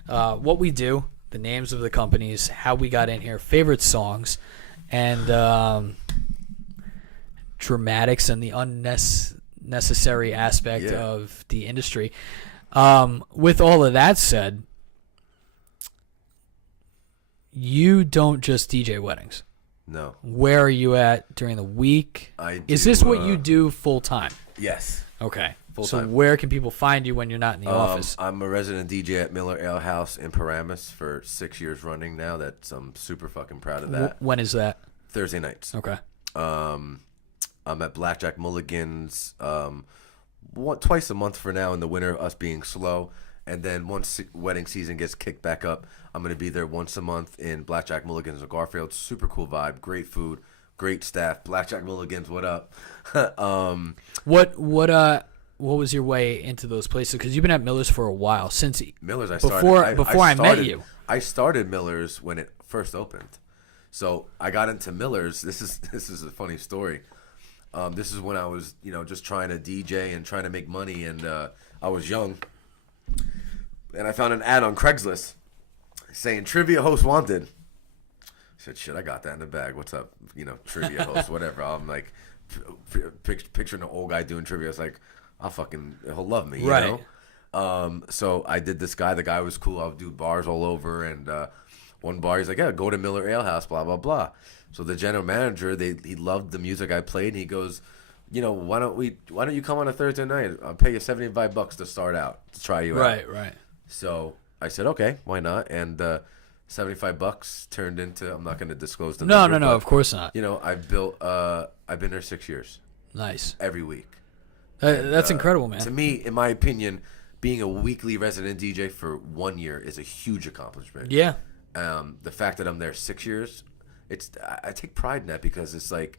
what we do, the names of the companies, how we got in here, favorite songs, and dramatics and the unnecessary aspect of the industry. With all of that said, you don't just DJ weddings. No. Where are you at during the week? Is this what you do full time? Yes. Okay. Full-time. So where can people find you when you're not in the office? I'm a resident DJ at Miller Ale House in Paramus for 6 years running now. I'm super fucking proud of that. When is that? Thursday nights. Okay. I'm at Blackjack Mulligan's twice a month for now in the winter, us being slow. And then once wedding season gets kicked back up, I'm going to be there once a month in Blackjack Mulligan's in Garfield. Super cool vibe, great food, great staff. Blackjack Mulligan's, what up? What was your way into those places? Because you've been at Miller's for a while. Since Miller's, before I met you. I started Miller's when it first opened. So I got into Miller's. This is a funny story. This is when I was, just trying to DJ and trying to make money, and I was young. And I found an ad on Craigslist saying trivia host wanted. I said, shit, I got that in the bag. What's up? Trivia host, whatever. I'm like picturing an old guy doing trivia. It's like, he'll love me, right. So I did this guy. The guy was cool. I'll do bars all over. And one bar, he's like, yeah, go to Miller Ale House, blah, blah, blah. So the general manager, he loved the music I played. And he goes, why don't you come on a Thursday night? I'll pay you $75 to start out, to try you out. Right. So I said, okay, why not? And $75 turned into, I'm not going to disclose the number. No, but, of course not. I've been there 6 years. Nice. Every week. That's incredible, man. To me, in my opinion, being a weekly resident DJ for 1 year is a huge accomplishment. Yeah. The fact that I'm there 6 years, I take pride in that because it's like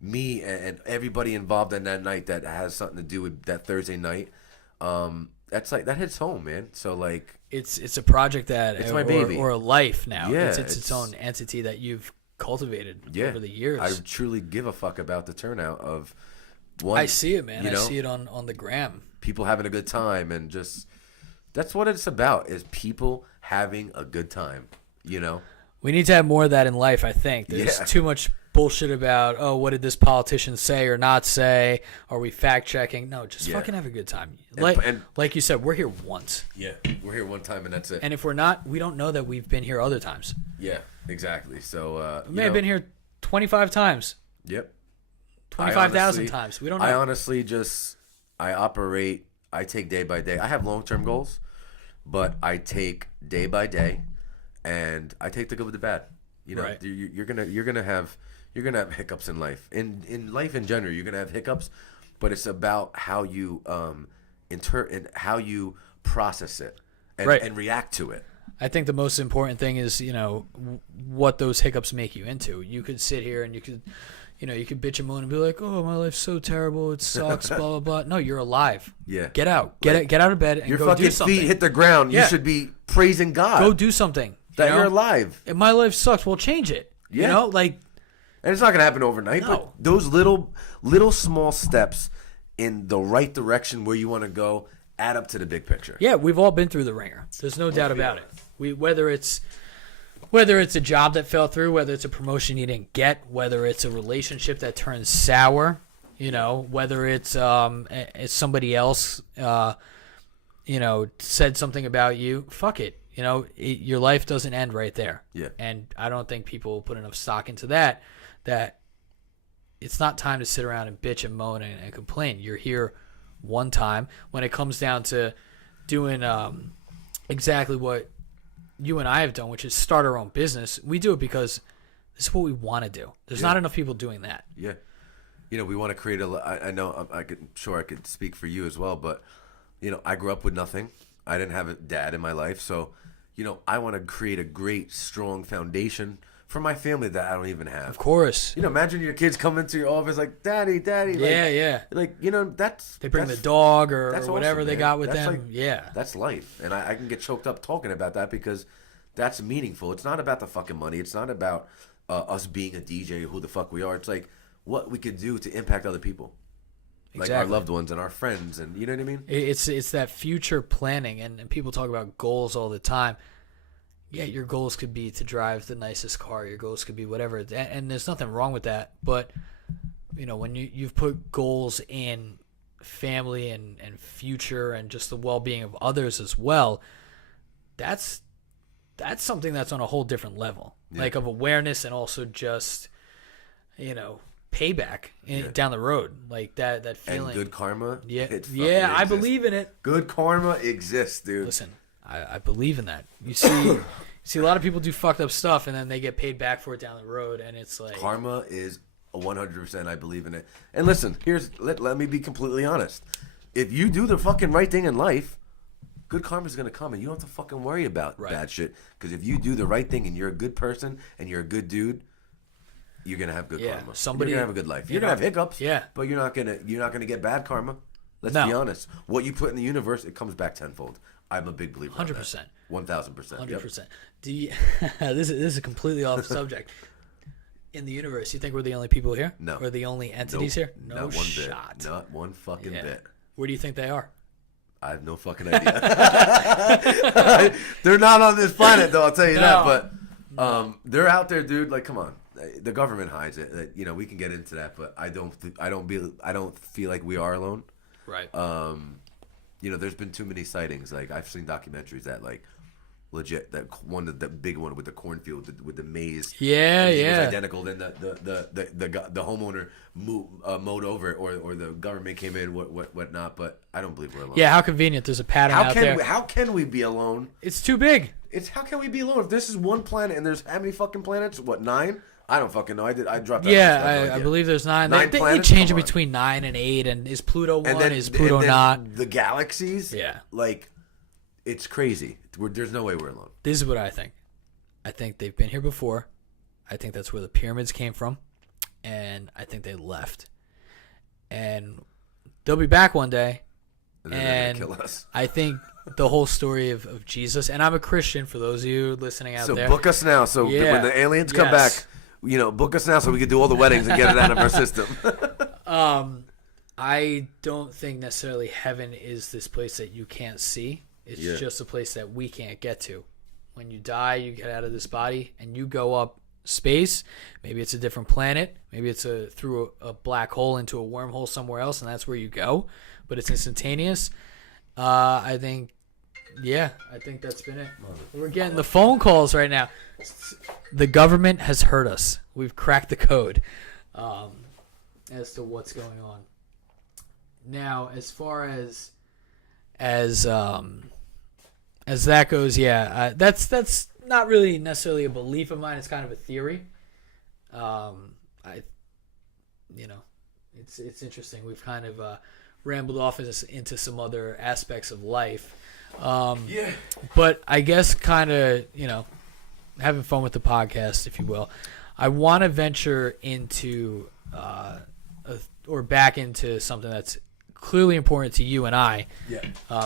me and everybody involved in that night that has something to do with that Thursday night. That's like that hits home, man. So like it's a project that it's my baby or a life now. Yeah, it's its own entity that you've cultivated over the years. I truly give a fuck about the turnout of one. I see it, man. I see it on the gram. People having a good time and just that's what it's about is people having a good time. We need to have more of that in life. I think there's too much bullshit about what did this politician say or not say? Are we fact checking? No, just fucking have a good time. Like you said, we're here once. Yeah, we're here one time and that's it. And if we're not, we don't know that we've been here other times. Yeah, exactly. So we may have been here 25 times. Yep. 25,000 times. We don't know. I honestly I take day by day. I have long-term goals, but I take day by day, and I take the good with the bad. Right. You're gonna have hiccups in life. In life in general, you're gonna have hiccups, but it's about how you and how you process it and react to it. I think the most important thing is what those hiccups make you into. You could sit here and you could bitch and moan and be like, "Oh, my life's so terrible. It sucks." Blah blah blah. No, you're alive. Yeah. Get out. Get out of bed and your go do something. Your fucking feet hit the ground. Yeah. You should be praising God. Go do something. You're alive. If my life sucks, well, change it. Yeah. And it's not gonna happen overnight. No. But those little small steps in the right direction where you want to go add up to the big picture. Yeah, we've all been through the ringer. There's no doubt about it. Whether it's a job that fell through, whether it's a promotion you didn't get, whether it's a relationship that turns sour, whether it's somebody else, said something about you. Fuck it. Your life doesn't end right there. Yeah. And I don't think people put enough stock into that it's not time to sit around and bitch and moan and complain. You're here one time. When it comes down to doing exactly what you and I have done, which is start our own business, we do it because this is what we want to do. There's not enough people doing that. Yeah. We want to create I know I could speak for you as well, but I grew up with nothing. I didn't have a dad in my life, so I want to create a great, strong foundation for my family that I don't even have. Of course. Imagine your kids come into your office like, Daddy. Yeah. Like, that's... They bring the dog or whatever awesome, they got with them. That's life. And I can get choked up talking about that because that's meaningful. It's not about the fucking money. It's not about us being a DJ, who the fuck we are. It's like what we could do to impact other people. Like our loved ones and our friends, and you know what I mean? It's that future planning, and people talk about goals all the time. Yeah, your goals could be to drive the nicest car. Your goals could be whatever, and there's nothing wrong with that. But when you've put goals in family and future and just the well-being of others as well, that's that's something that's on a whole different level, like of awareness and also just, payback down the road, like that feeling. And good karma. Yeah, I believe in it. Good karma exists, dude. Listen, I believe in that. You see a lot of people do fucked up stuff, and then they get paid back for it down the road, and it's like karma is 100%. I believe in it. And listen, let me be completely honest. If you do the fucking right thing in life, good karma is gonna come, and you don't have to fucking worry about bad shit. Because if you do the right thing and you're a good person and you're a good dude, you're gonna have good karma. You're gonna have a good life. You're gonna have hiccups, but you're not gonna get bad karma. Let's be honest. What you put in the universe, it comes back tenfold. I'm a big believer. 100%. 1,000%. 100%. This is completely off subject. In the universe, you think we're the only people here? No. We're the only entities here? No not one shot. Bit. Not one fucking bit. Where do you think they are? I have no fucking idea. They're not on this planet, though. I'll tell you that. But they're out there, dude. Like, come on. The government hides it. We can get into that, but I don't feel like we are alone. Right. There's been too many sightings. Like, I've seen documentaries that, like, legit, that big one with the cornfield with the maize. Yeah, It was identical. Then the homeowner mowed over it, or the government came in, whatnot. But I don't believe we're alone. Yeah, how convenient. There's a pattern out there. How can we be alone? It's too big. How can we be alone if this is one planet and there's how many fucking planets? What, 9? I don't fucking know. I dropped that. Yeah, I believe there's 9. They change it between 9 and 8. And is Pluto one? Is Pluto not? The galaxies. Yeah. Like, it's crazy. There's no way we're alone. This is what I think. I think they've been here before. I think that's where the pyramids came from. And I think they left. And they'll be back one day. And then they're going to kill us. I think the whole story of Jesus, and I'm a Christian for those of you listening out there. So book us now. So when the aliens come back, book us now so we can do all the weddings and get it out of our system. I don't think necessarily heaven is this place that you can't see. It's just a place that we can't get to. When you die, you get out of this body and you go up space. Maybe it's a different planet. Maybe it's through a black hole into a wormhole somewhere else, and that's where you go. But it's instantaneous. I think that's been it. We're getting the phone calls right now. The government has heard us. We've cracked the code as to what's going on. Now, as far as that goes, that's not really necessarily a belief of mine. It's kind of a theory. It's interesting. We've kind of rambled off into some other aspects of life. But I guess kind of, having fun with the podcast, if you will. I want to venture into or back into something that's clearly important to you and I,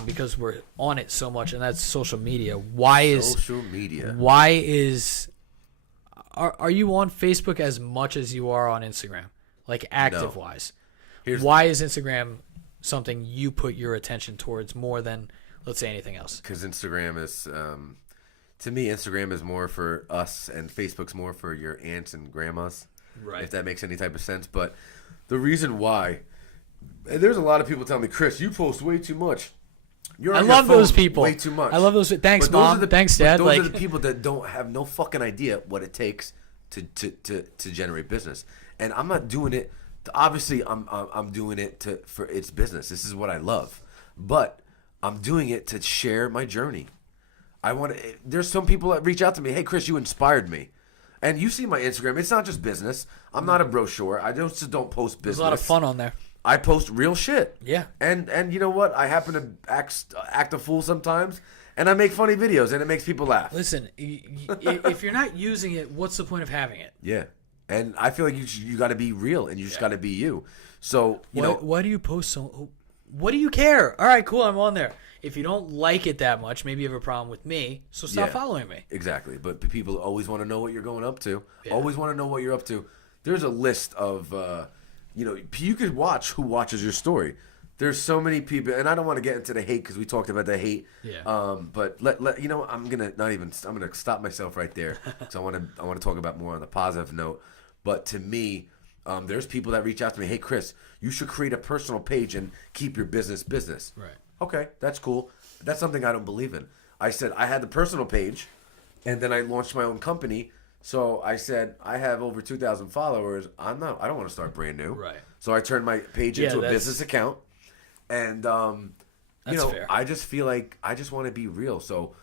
because we're on it so much, and that's social media. Why is are you on Facebook as much as you are on Instagram, like active wise? Why is Instagram something you put your attention towards more than, let's say, anything else? Because Instagram is, to me, Instagram is more for us, and Facebook's more for your aunts and grandmas, right? If that makes any type of sense. But the reason why, there's a lot of people telling me, Chris, you post way too much. I love those people. Way too much. I love those. Thanks, Mom. Thanks, Dad. Those are the people that don't have no fucking idea what it takes to generate business. And I'm not doing it. Obviously, I'm doing it for its business. This is what I love. But I'm doing it to share my journey. There's some people that reach out to me. Hey, Chris, you inspired me. And you see my Instagram. It's not just business. I'm not a brochure. I just don't post business. There's a lot of fun on there. I post real shit. Yeah. And you know what? I happen to act a fool sometimes, and I make funny videos, and it makes people laugh. Listen, if you're not using it, what's the point of having it? Yeah. And I feel like you got to be real, and you just got to be you. So, why do you post so... What do you care? All right, cool, I'm on there. If you don't like it that much, maybe you have a problem with me, so stop following me. Exactly. But people always want to know what you're going up to. Yeah. Always want to know what you're up to. There's a list of... you could watch who watches your story. There's so many people, and I don't want to get into the hate because we talked about the hate. Yeah. But I'm gonna stop myself right there because I want to talk about more on the positive note. But to me, there's people that reach out to me. Hey, Chris, you should create a personal page and keep your business. Right. Okay, that's cool. That's something I don't believe in. I said I had the personal page, And then I launched my own company. So I said, I have over 2,000 followers. I don't want to start brand new. Right. So I turned my page into a business account. And, fair. I just feel like I just want to be real. So,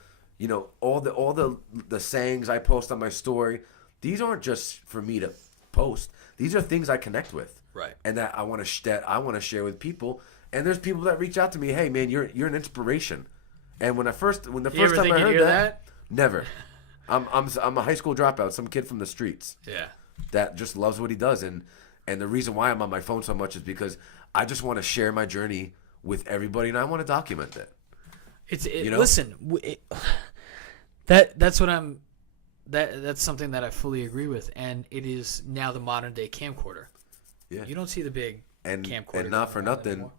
all the sayings I post on my story, these aren't just for me to post. These are things I connect with. Right. And that I want to share with people. And there's people that reach out to me, hey man, you're an inspiration. And when the first time I heard that, never. I'm a high school dropout, some kid from the streets. Yeah. That just loves what he does, and the reason why I'm on my phone so much is because I just want to share my journey with everybody, and I want to document it. Listen, that's what I'm. That's something that I fully agree with, and it is now the modern day camcorder. Yeah. You don't see the big camcorder. And not for nothing,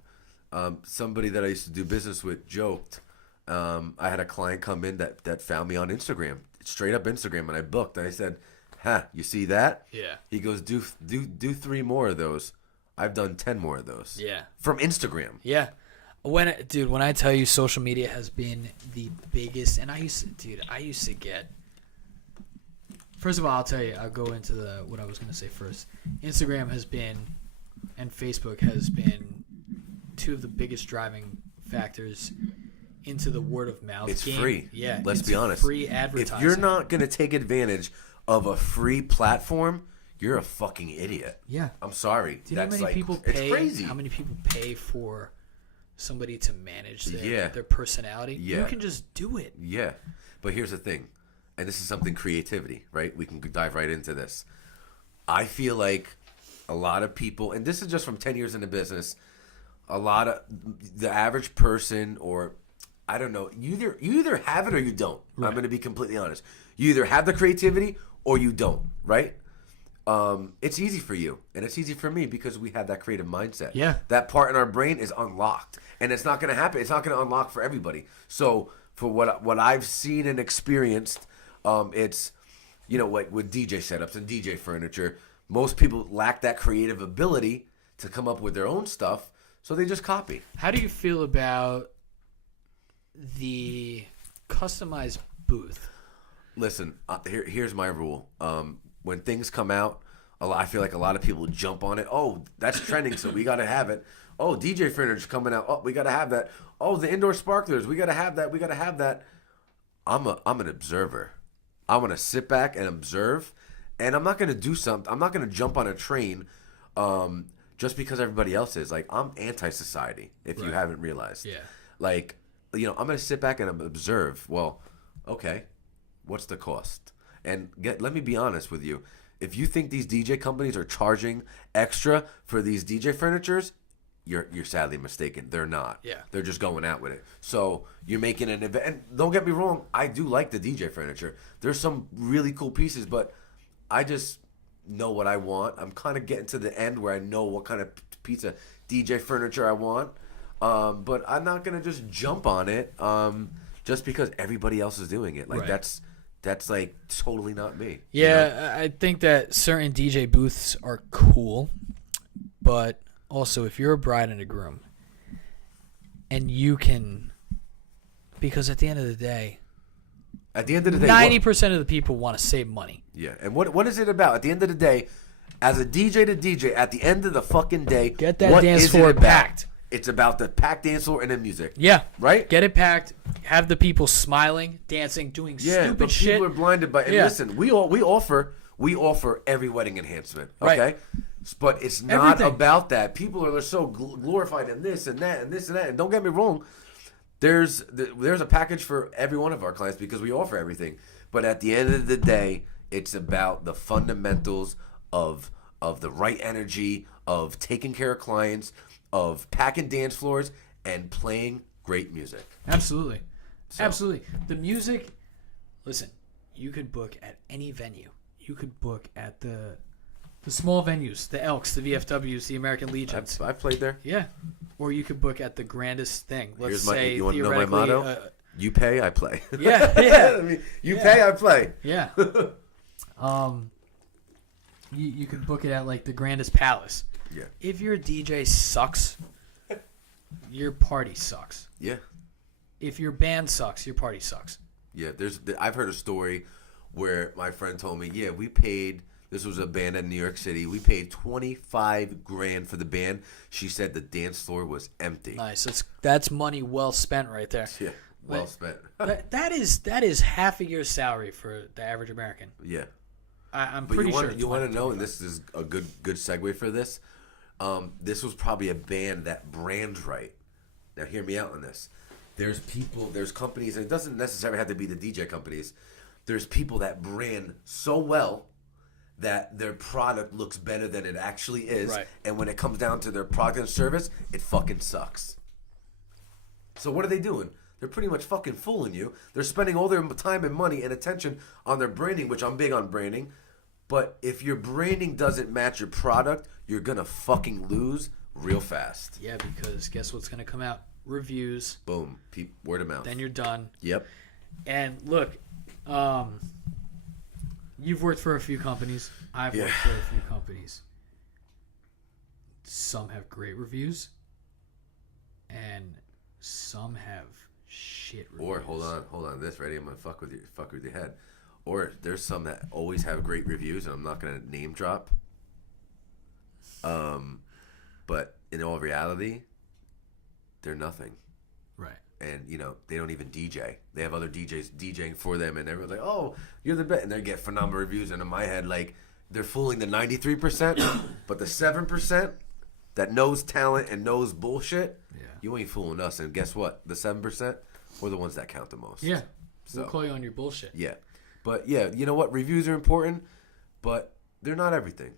somebody that I used to do business with joked. I had a client come in that found me on Instagram, straight up Instagram, and I booked. And I said, you see that? Yeah. He goes, do 3 more of those. I've done 10 more of those. Yeah. From Instagram. Yeah. When I tell you social media has been the biggest, and I used to get. First of all, I'll go into what I was going to say first. Instagram has been, and Facebook has been, 2 of the biggest driving factors into the word of mouth. It's game. Free. Yeah. Let's be honest. Free advertising. If you're not going to take advantage of a free platform, you're a fucking idiot. Yeah. I'm sorry. Do you know how many people pay? It's crazy. How many people pay for somebody to manage their personality? Yeah. You can just do it. Yeah. But here's the thing, and this is something creativity, right? We can dive right into this. I feel like a lot of people, and this is just from 10 years in the business, a lot of the average person, or I don't know, you either have it or you don't. Right. I'm going to be completely honest. You either have the creativity or you don't, right? It's easy for you, and it's easy for me because we have that creative mindset. Yeah. That part in our brain is unlocked, and it's not going to happen. It's not going to unlock for everybody. So for what I've seen and experienced, it's, like with DJ setups and DJ furniture, most people lack that creative ability to come up with their own stuff, so they just copy. How do you feel about the customized booth? Listen, here's my rule. When things come out, I feel like a lot of people jump on it. Oh, that's trending, so we got to have it. Oh, DJ furniture coming out. Oh, we got to have that. Oh, the indoor sparklers. We got to have that. We got to have that. I'm an observer. I want to sit back and observe, and I'm not going to do something. I'm not going to jump on a train just because everybody else is. Like, I'm anti-society, if you haven't realized. Yeah. Like, I'm going to sit back and observe. Well, okay, what's the cost? And let me be honest with you. If you think these DJ companies are charging extra for these DJ furnitures, you're sadly mistaken. They're not. Yeah. They're just going out with it. So you're making an event. And don't get me wrong, I do like the DJ furniture. There's some really cool pieces, but I just know what I want. I'm kind of getting to the end where I know what kind of piece of DJ furniture I want. But I'm not going to just jump on it just because everybody else is doing it. Like, right. That's like totally not me. Yeah, I think that certain DJ booths are cool, but also if you're a bride and a groom, and you can, because at the end of the day, 90% of the people want to save money. Yeah, and what is it about? At the end of the day, as a DJ to DJ, at the end of the fucking day, get that dance floor packed. It's about the packed dance floor and the music. Yeah. Right? Get it packed. Have the people smiling, dancing, doing stupid but shit. People are blinded by. And listen, we offer every wedding enhancement. Okay. Right. But it's not about that. People are so glorified in this and that and this and that. And don't get me wrong, there's a package for every one of our clients because we offer everything. But at the end of the day, it's about the fundamentals of the right energy, of taking care of clients, of packing dance floors and playing great music. Absolutely. Absolutely. The music, listen, you could book at any venue. You could book at the small venues, the Elks, the VFWs, the American Legions. I've played there. Yeah. Or you could book at the grandest thing. You want to know my motto? You pay, I play. Yeah, yeah. I mean, you pay, I play. Yeah. You could book it at like the grandest palace. Yeah. If your DJ sucks, your party sucks. Yeah. If your band sucks, your party sucks. Yeah, I've heard a story where my friend told me, yeah, we paid. This was a band in New York City. We paid $25,000 for the band. She said the dance floor was empty. Nice. That's money well spent right there. Yeah, well spent. that is half a year's salary for the average American. Yeah, I'm pretty sure. You want to know, and this is a good segue for this. This was probably a band that brands right. Now, hear me out on this. There's companies, and it doesn't necessarily have to be the DJ companies. There's people that brand so well that their product looks better than it actually is. Right. And when it comes down to their product and service, it fucking sucks. So what are they doing? They're pretty much fucking fooling you. They're spending all their time and money and attention on their branding, which I'm big on branding. But if your branding doesn't match your product, you're going to fucking lose real fast. Yeah, because guess what's going to come out? Reviews. Boom. Word of mouth. Then you're done. Yep. And look, you've worked for a few companies. I've worked for a few companies. Some have great reviews, and some have shit reviews. Or hold on, this ready? I'm gonna fuck with your head. Or there's some that always have great reviews, and I'm not gonna name drop. But in all reality, they're nothing. Right. And, they don't even DJ. They have other DJs DJing for them, and everyone's like, oh, you're the best. And they get phenomenal reviews. And in my head, like, they're fooling the 93%, but the 7% that knows talent and knows bullshit, you ain't fooling us. And guess what? The 7%, we're the ones that count the most. Yeah. So, we'll call you on your bullshit. Yeah. But, yeah, you know what? Reviews are important, but they're not everything,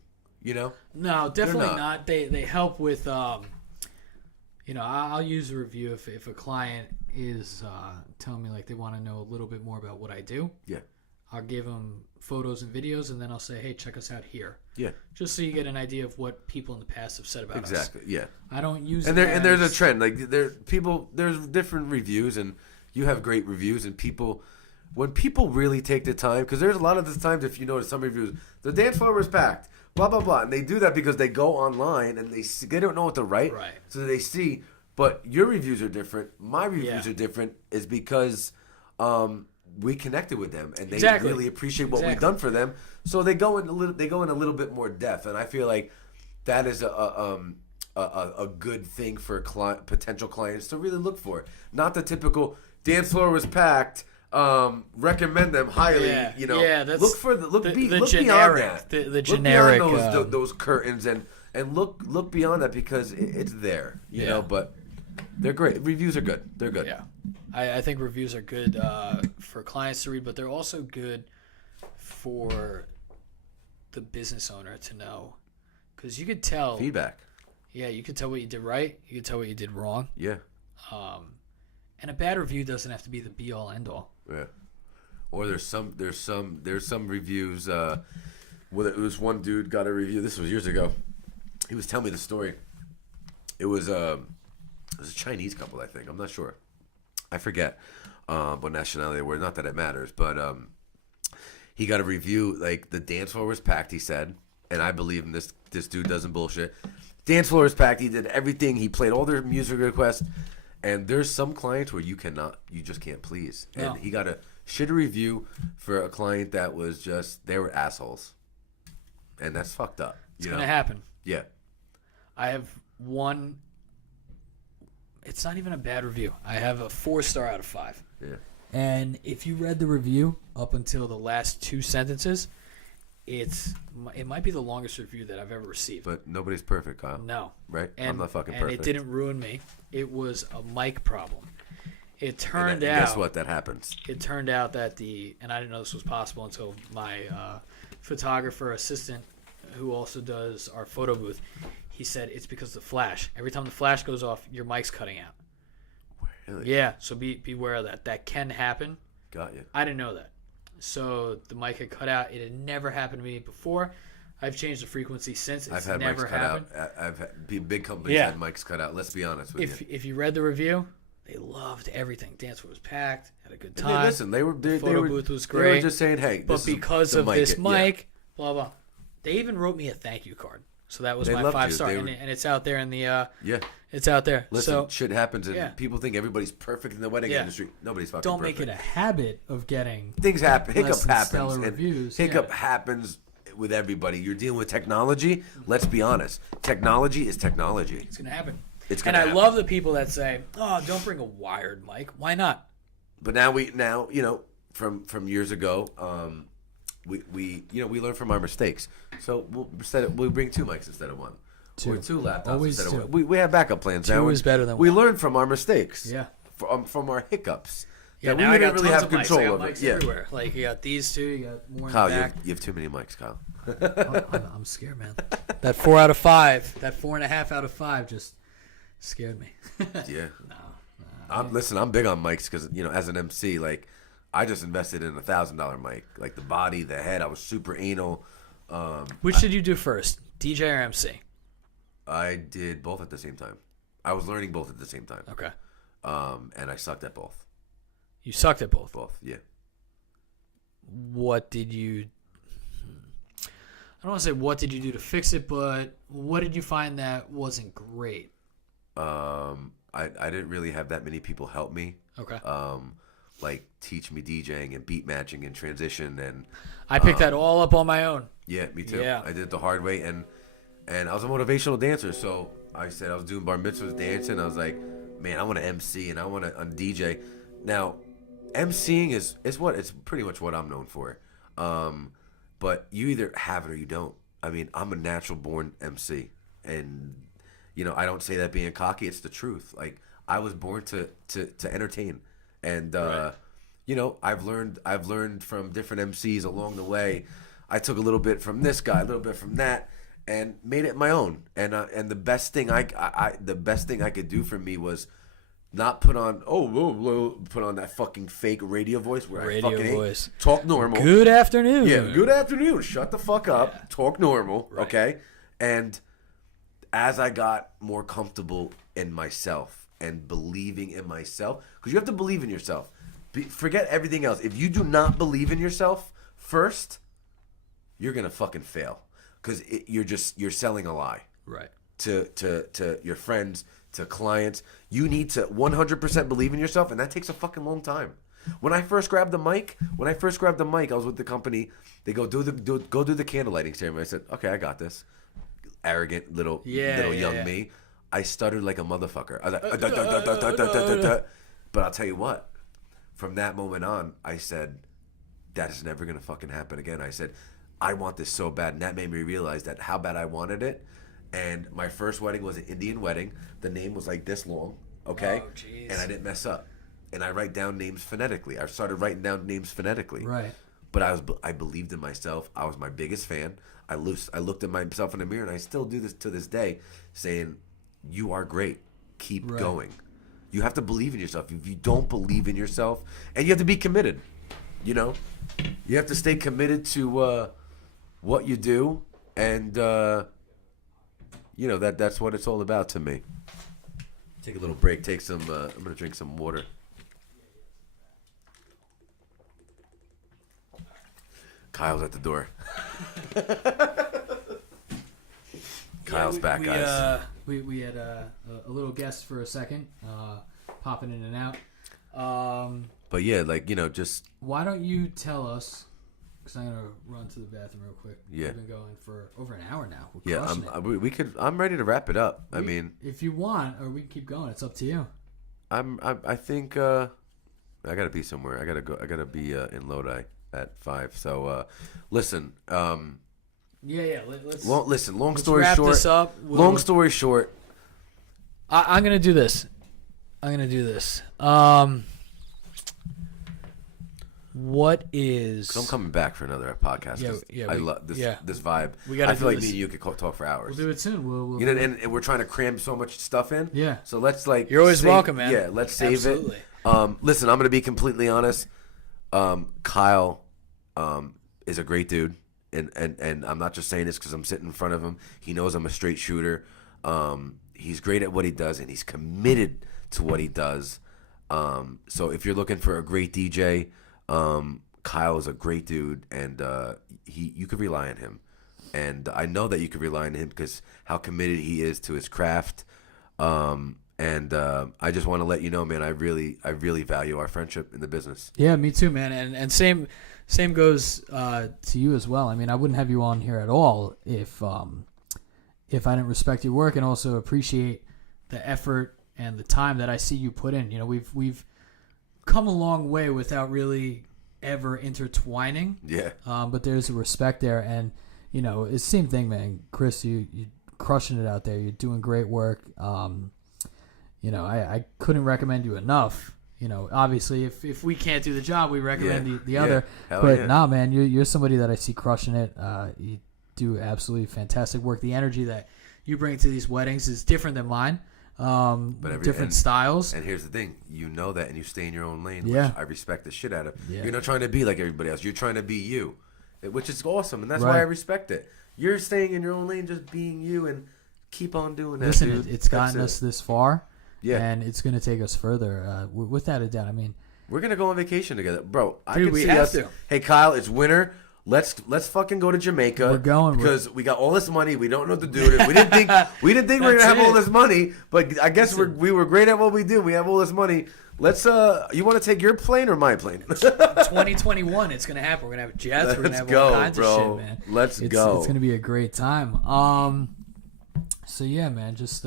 No, definitely not. They help with... I'll use a review if a client is telling me like they want to know a little bit more about what I do. Yeah. I'll give them photos and videos, and then I'll say, hey, check us out here. Yeah. Just so you get an idea of what people in the past have said about us. Exactly. Yeah. I don't use and there's a trend. Like there's different reviews, and you have great reviews, and when people really take the time, because there's a lot of the times, if you notice some reviews, the dance floor was packed. Blah, blah, blah. And they do that because they go online and they don't know what to write. Right. So they see, but your reviews are different. My reviews are different is because we connected with them and they really appreciate what we've done for them. So they go in a little bit more depth. And I feel like that is a good thing for potential clients to really look for. Not the typical dance floor was packed. Recommend them highly. That's look generic, beyond that. The generic. Look beyond those curtains and look beyond that because it's there. You know, but they're great. Reviews are good. They're good. Yeah, I think reviews are good for clients to read, but they're also good for the business owner to know because you could tell feedback. Yeah, you could tell what you did right. You could tell what you did wrong. Yeah. And a bad review doesn't have to be the be all end all. Yeah. Or there's some reviews. It was one dude got a review. This was years ago. He was telling me the story. It was a Chinese couple, I think. I'm not sure. I forget what nationality they were. Not that it matters, but he got a review. Like the dance floor was packed. He said, and I believe him. This dude doesn't bullshit. Dance floor was packed. He did everything. He played all their music requests. And there's some clients where you just can't please. And he got a shitty review for a client that was they were assholes. And that's fucked up. It's going to happen. Yeah. I have one, it's not even a bad review. I have a 4-star out of 5. Yeah. And if you read the review up until the last 2 sentences, it might be the longest review that I've ever received. But nobody's perfect, Kyle. No. Right? I'm not fucking perfect. And it didn't ruin me. It was a mic problem. It turned out... Guess what? That happens. It turned out that and I didn't know this was possible until my photographer assistant, who also does our photo booth, he said it's because of the flash. Every time the flash goes off, your mic's cutting out. Really? Yeah, so beware of that. That can happen. Got you. I didn't know that. So the mic had cut out. It had never happened to me before. I've changed the frequency since. It's I've had never mics cut happened. out. I've had big companies had mics cut out. Let's be honest with you. If you read the review, they loved everything. Dance floor was packed. Had a good time. And listen, the photo booth was great. They were just saying, hey, but because of this mic, blah blah. They even wrote me a thank you card. So that was my 5-star, and it's out there in the it's out there. Listen, so shit happens, and people think everybody's perfect in the wedding industry. Nobody's fucking Don't perfect. make it a habit of getting things happen. Hiccup happens. Reviews. Hiccup happens with everybody. You're dealing with technology. Let's be honest. Technology is technology. It's gonna happen. I love the people that say, "Oh, don't bring a wired mic." Why not? But now from years ago, we learn from our mistakes. So we'll bring 2 mics instead of 1. Or 2 laptops instead of 1. We have backup plans now. 2 is better than 1. We learn from our mistakes. Yeah. From our hiccups. Yeah, we now I got really tons have of control mics. I got of it. mics everywhere. Like you got these 2, you got more Kyle, in the back. you have too many mics, Kyle. I'm scared, man. That 4 out of 5, that 4.5 out of 5 just scared me. Yeah. Listen, I'm big on mics because as an MC, like I just invested in $1,000 mic, like the body, the head. I was super anal. Which did you do first, DJ or MC? I did both at the same time. I was learning both at the same time. Okay. And I sucked at both. You sucked at both? Both, yeah. What did you... I don't want to say what did you do to fix it, but what did you find that wasn't great? I didn't really have that many people help me. Okay. Like teach me DJing and beat matching and transition, and I picked that all up on my own. Yeah, me too. Yeah. I did it the hard way, and I was a motivational dancer, so I said I was doing bar mitzvahs dancing. I was like, man, I want to MC and I want to DJ. Now, MCing is it's pretty much what I'm known for. But you either have it or you don't. I mean, I'm a natural born MC, and I don't say that being cocky. It's the truth. Like I was born to entertain, and right. I've learned from different MCs along the way. I took a little bit from this guy, a little bit from that, and made it my own. And the best thing I could do for me was not put on that fucking fake radio voice where I fucking voice. Talk normal. Good afternoon. Yeah, good afternoon. Shut the fuck up. Yeah. Talk normal. Right. Okay. And as I got more comfortable in myself and believing in myself, because you have to believe in yourself. Forget everything else. If you do not believe in yourself first, you're gonna fucking fail, because you're selling a lie. Right. To your friends, to clients. You need to 100% believe in yourself, and that takes a fucking long time. When I first grabbed the mic, I was with the company. They go do the candle lighting ceremony. I said, okay, I got this. Arrogant little young me. I stuttered like a motherfucker. I was like, but I'll tell you what. From that moment on, I said, that is never gonna fucking happen again. I said, I want this so bad, and that made me realize that how bad I wanted it. And my first wedding was an Indian wedding. The name was like this long, okay? Oh, jeez. And I didn't mess up. And I write down names phonetically. I started writing down names phonetically. Right. But I believed in myself. I was my biggest fan. I looked at myself in the mirror, and I still do this to this day, saying, you are great. Keep going. You have to believe in yourself. If you don't believe in yourself, and you have to be committed, you have to stay committed to what you do, and that's what it's all about to me. Take a little break. I'm gonna drink some water. Kyle's at the door. Kyle's back, guys. We had a little guest for a second, popping in and out. But yeah, just... Why don't you tell us, because I'm going to run to the bathroom real quick. Yeah. We've been going for over an hour now. We're I'm ready to wrap it up. If you want, or we can keep going. It's up to you. I think I got to be somewhere. I got to be in Lodi at 5. So, listen. Let's long story wrap short. This up. Long story short. I'm gonna do this. What is? I'm coming back for another podcast. I love this vibe. I feel like me and you could talk for hours. We'll do it soon. We'll and we're trying to cram so much stuff in. Yeah. So let's You're always welcome, man. Yeah. Let's save Absolutely. it. Listen, I'm gonna be completely honest. Kyle, is a great dude. And I'm not just saying this because I'm sitting in front of him. He knows I'm a straight shooter. He's great at what he does, and he's committed to what he does. So if you're looking for a great DJ, Kyle is a great dude, and you could rely on him. And I know that you can rely on him because how committed he is to his craft. And I just want to let you know, man, I really value our friendship in the business. Yeah, me too, man. And same goes to you as well. I mean, I wouldn't have you on here at all if I didn't respect your work and also appreciate the effort and the time that I see you put in. You know, we've come a long way without really ever intertwining. Yeah. But there's a respect there, and you know, it's the same thing, man. Chris, you crushing it out there. You're doing great work. You know, I couldn't recommend you enough. You know, obviously, if we can't do the job, we recommend the other. But nah, man, you're somebody that I see crushing it. You do absolutely fantastic work. The energy that you bring to these weddings is different than mine. But different styles. And here's the thing, you know that, and you stay in your own lane, which I respect the shit out of. Yeah. You're not trying to be like everybody else. You're trying to be you, which is awesome, and that's why I respect it. You're staying in your own lane, just being you, and keep on doing that. Listen, dude. It's gotten us this far. Yeah, and it's going to take us further, without a doubt. I mean, we're going to go on vacation together, bro. I can see us. Hey, Kyle, it's winter. Let's fucking go to Jamaica. We're going because we got all this money. We don't know what to do with it. We didn't think we were going to have all this money, but I guess we were great at what we do. We have all this money. Let's you want to take your plane or my plane? 2021, it's going to happen. We're going to have jets. We're going to have all kinds of shit, man. Let's go. It's going to be a great time. So yeah, man, just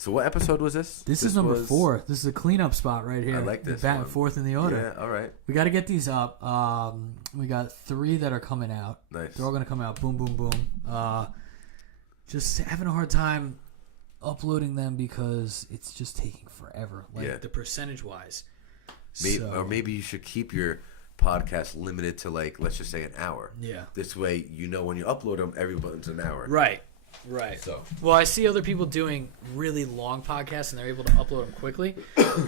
So what episode was this? This is number 4. This is a cleanup spot right here. I like this. Back and forth in the order. Yeah, all right. We got to get these up. We got 3 that are coming out. Nice. They're all going to come out. Boom, boom, boom. Just having a hard time uploading them because it's just taking forever. Like the percentage wise. Or maybe you should keep your podcast limited to let's just say an hour. Yeah. This way, when you upload them, everyone's an hour. Right. So, well, I see other people doing really long podcasts and they're able to upload them quickly.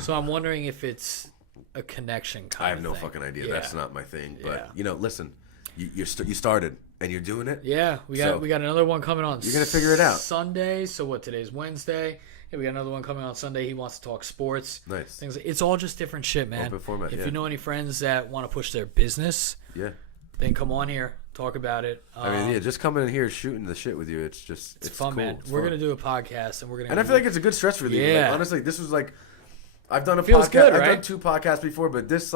So I'm wondering if it's a connection kind of thing. I have no fucking idea. Yeah. That's not my thing. But listen, you started and you're doing it. Yeah, we got another one coming on. You're gonna figure it out Sunday. So what? Today's Wednesday. Yeah, we got another one coming on Sunday. He wants to talk sports. Nice things. It's all just different shit, man. Open format. If you know any friends that want to push their business, then come on here. Talk about it. Just coming in here shooting the shit with you. It's fun, cool. Man. We're gonna do a podcast, and I feel like it's a good stretch for you. Yeah. Honestly, this was I've done a podcast. Good, right? I've done 2 podcasts before, but this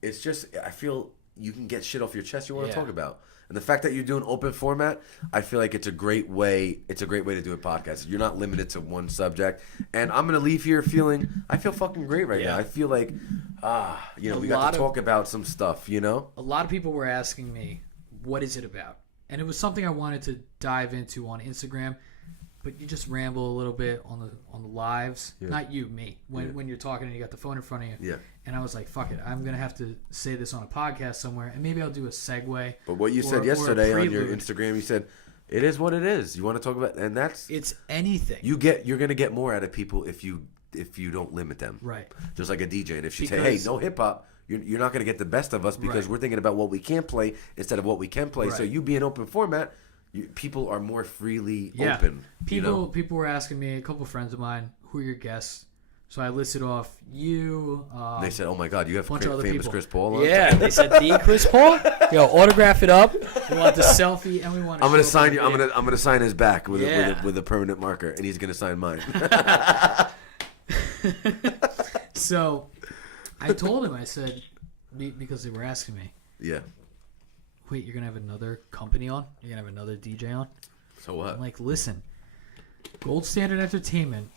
it's just I feel you can get shit off your chest you want to talk about. And the fact that you're doing open format, I feel like it's a great way. It's a great way to do a podcast. You're not limited to one subject. And I'm gonna leave here I feel fucking great right now. I feel like we got to talk about some stuff. You know, a lot of people were asking me, what is it about? And it was something I wanted to dive into on Instagram, but you just ramble a little bit on the lives. Yeah. Not you, me. When you're talking and you got the phone in front of you. Yeah. And I was like, fuck it. I'm going to have to say this on a podcast somewhere, and maybe I'll do a segue. But what you said yesterday on your Instagram, you said, it is what it is. You want to talk about, and it's anything. You're going to get more out of people if you don't limit them. Right. Just like a DJ. And if she say, hey, no hip hop, you're not going to get the best of us because we're thinking about what we can't play instead of what we can play. Right. So you be an open format, people are more freely open. People were asking me, a couple of friends of mine, who are your guests? So I listed off you. They said, oh my God, you have famous Chris Paul on? Yeah, they said the Chris Paul. Yo, autograph it up. We want the selfie, and we want. I'm gonna sign you. I'm gonna sign his back with a permanent marker, and he's gonna sign mine. So I told him, I said, because they were asking me. Yeah. Wait, you're going to have another company on? You're going to have another DJ on? So what? I'm like, listen, Gold Standard Entertainment,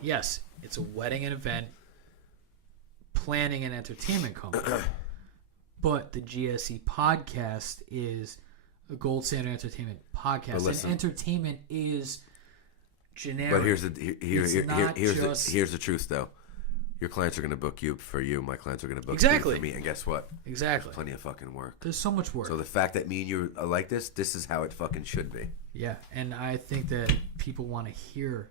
yes, it's a wedding and event planning and entertainment company. But the GSE podcast is a Gold Standard Entertainment podcast. And entertainment is generic. But here's the truth, though. Your clients are going to book you for you. My clients are going to book you for me. And guess what? Exactly. There's plenty of fucking work. There's so much work. So the fact that me and you are like this is how it fucking should be. Yeah, and I think that people want to hear.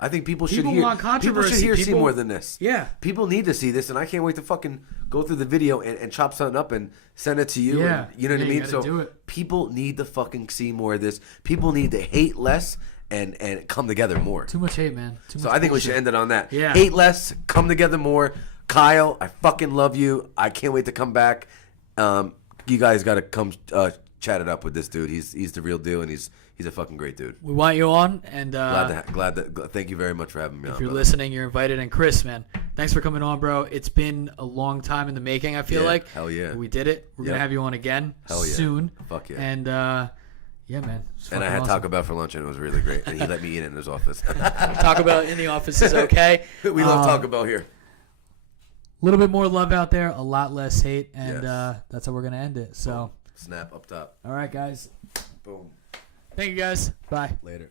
I think people should hear. Want controversy. People should see more than this. Yeah. People need to see this, and I can't wait to fucking go through the video and chop something up and send it to you. Yeah. And, you know what I mean? So people need to fucking see more of this. People need to hate less and come together more. Too much hate, man. Too much I think we should end it on that. Yeah. Hate less, come together more. Kyle, I fucking love you. I can't wait to come back. You guys got to come chatted up with this dude. He's the real deal, and he's a fucking great dude. We want you on, and glad that. Thank you very much for having me on. If you're listening, you're invited. And Chris, man, thanks for coming on, bro. It's been a long time in the making. I feel like. Hell yeah. We did it. We're gonna have you on again. Hell yeah. Soon. Fuck yeah. And yeah, man. And I had Taco Bell for lunch, and it was really great. And he let me eat it in his office. Taco Bell in the office is okay. We love Taco Bell here. A little bit more love out there, a lot less hate, and that's how we're gonna end it. So snap up top. All right, guys. Boom. Thank you, guys. Bye. Later.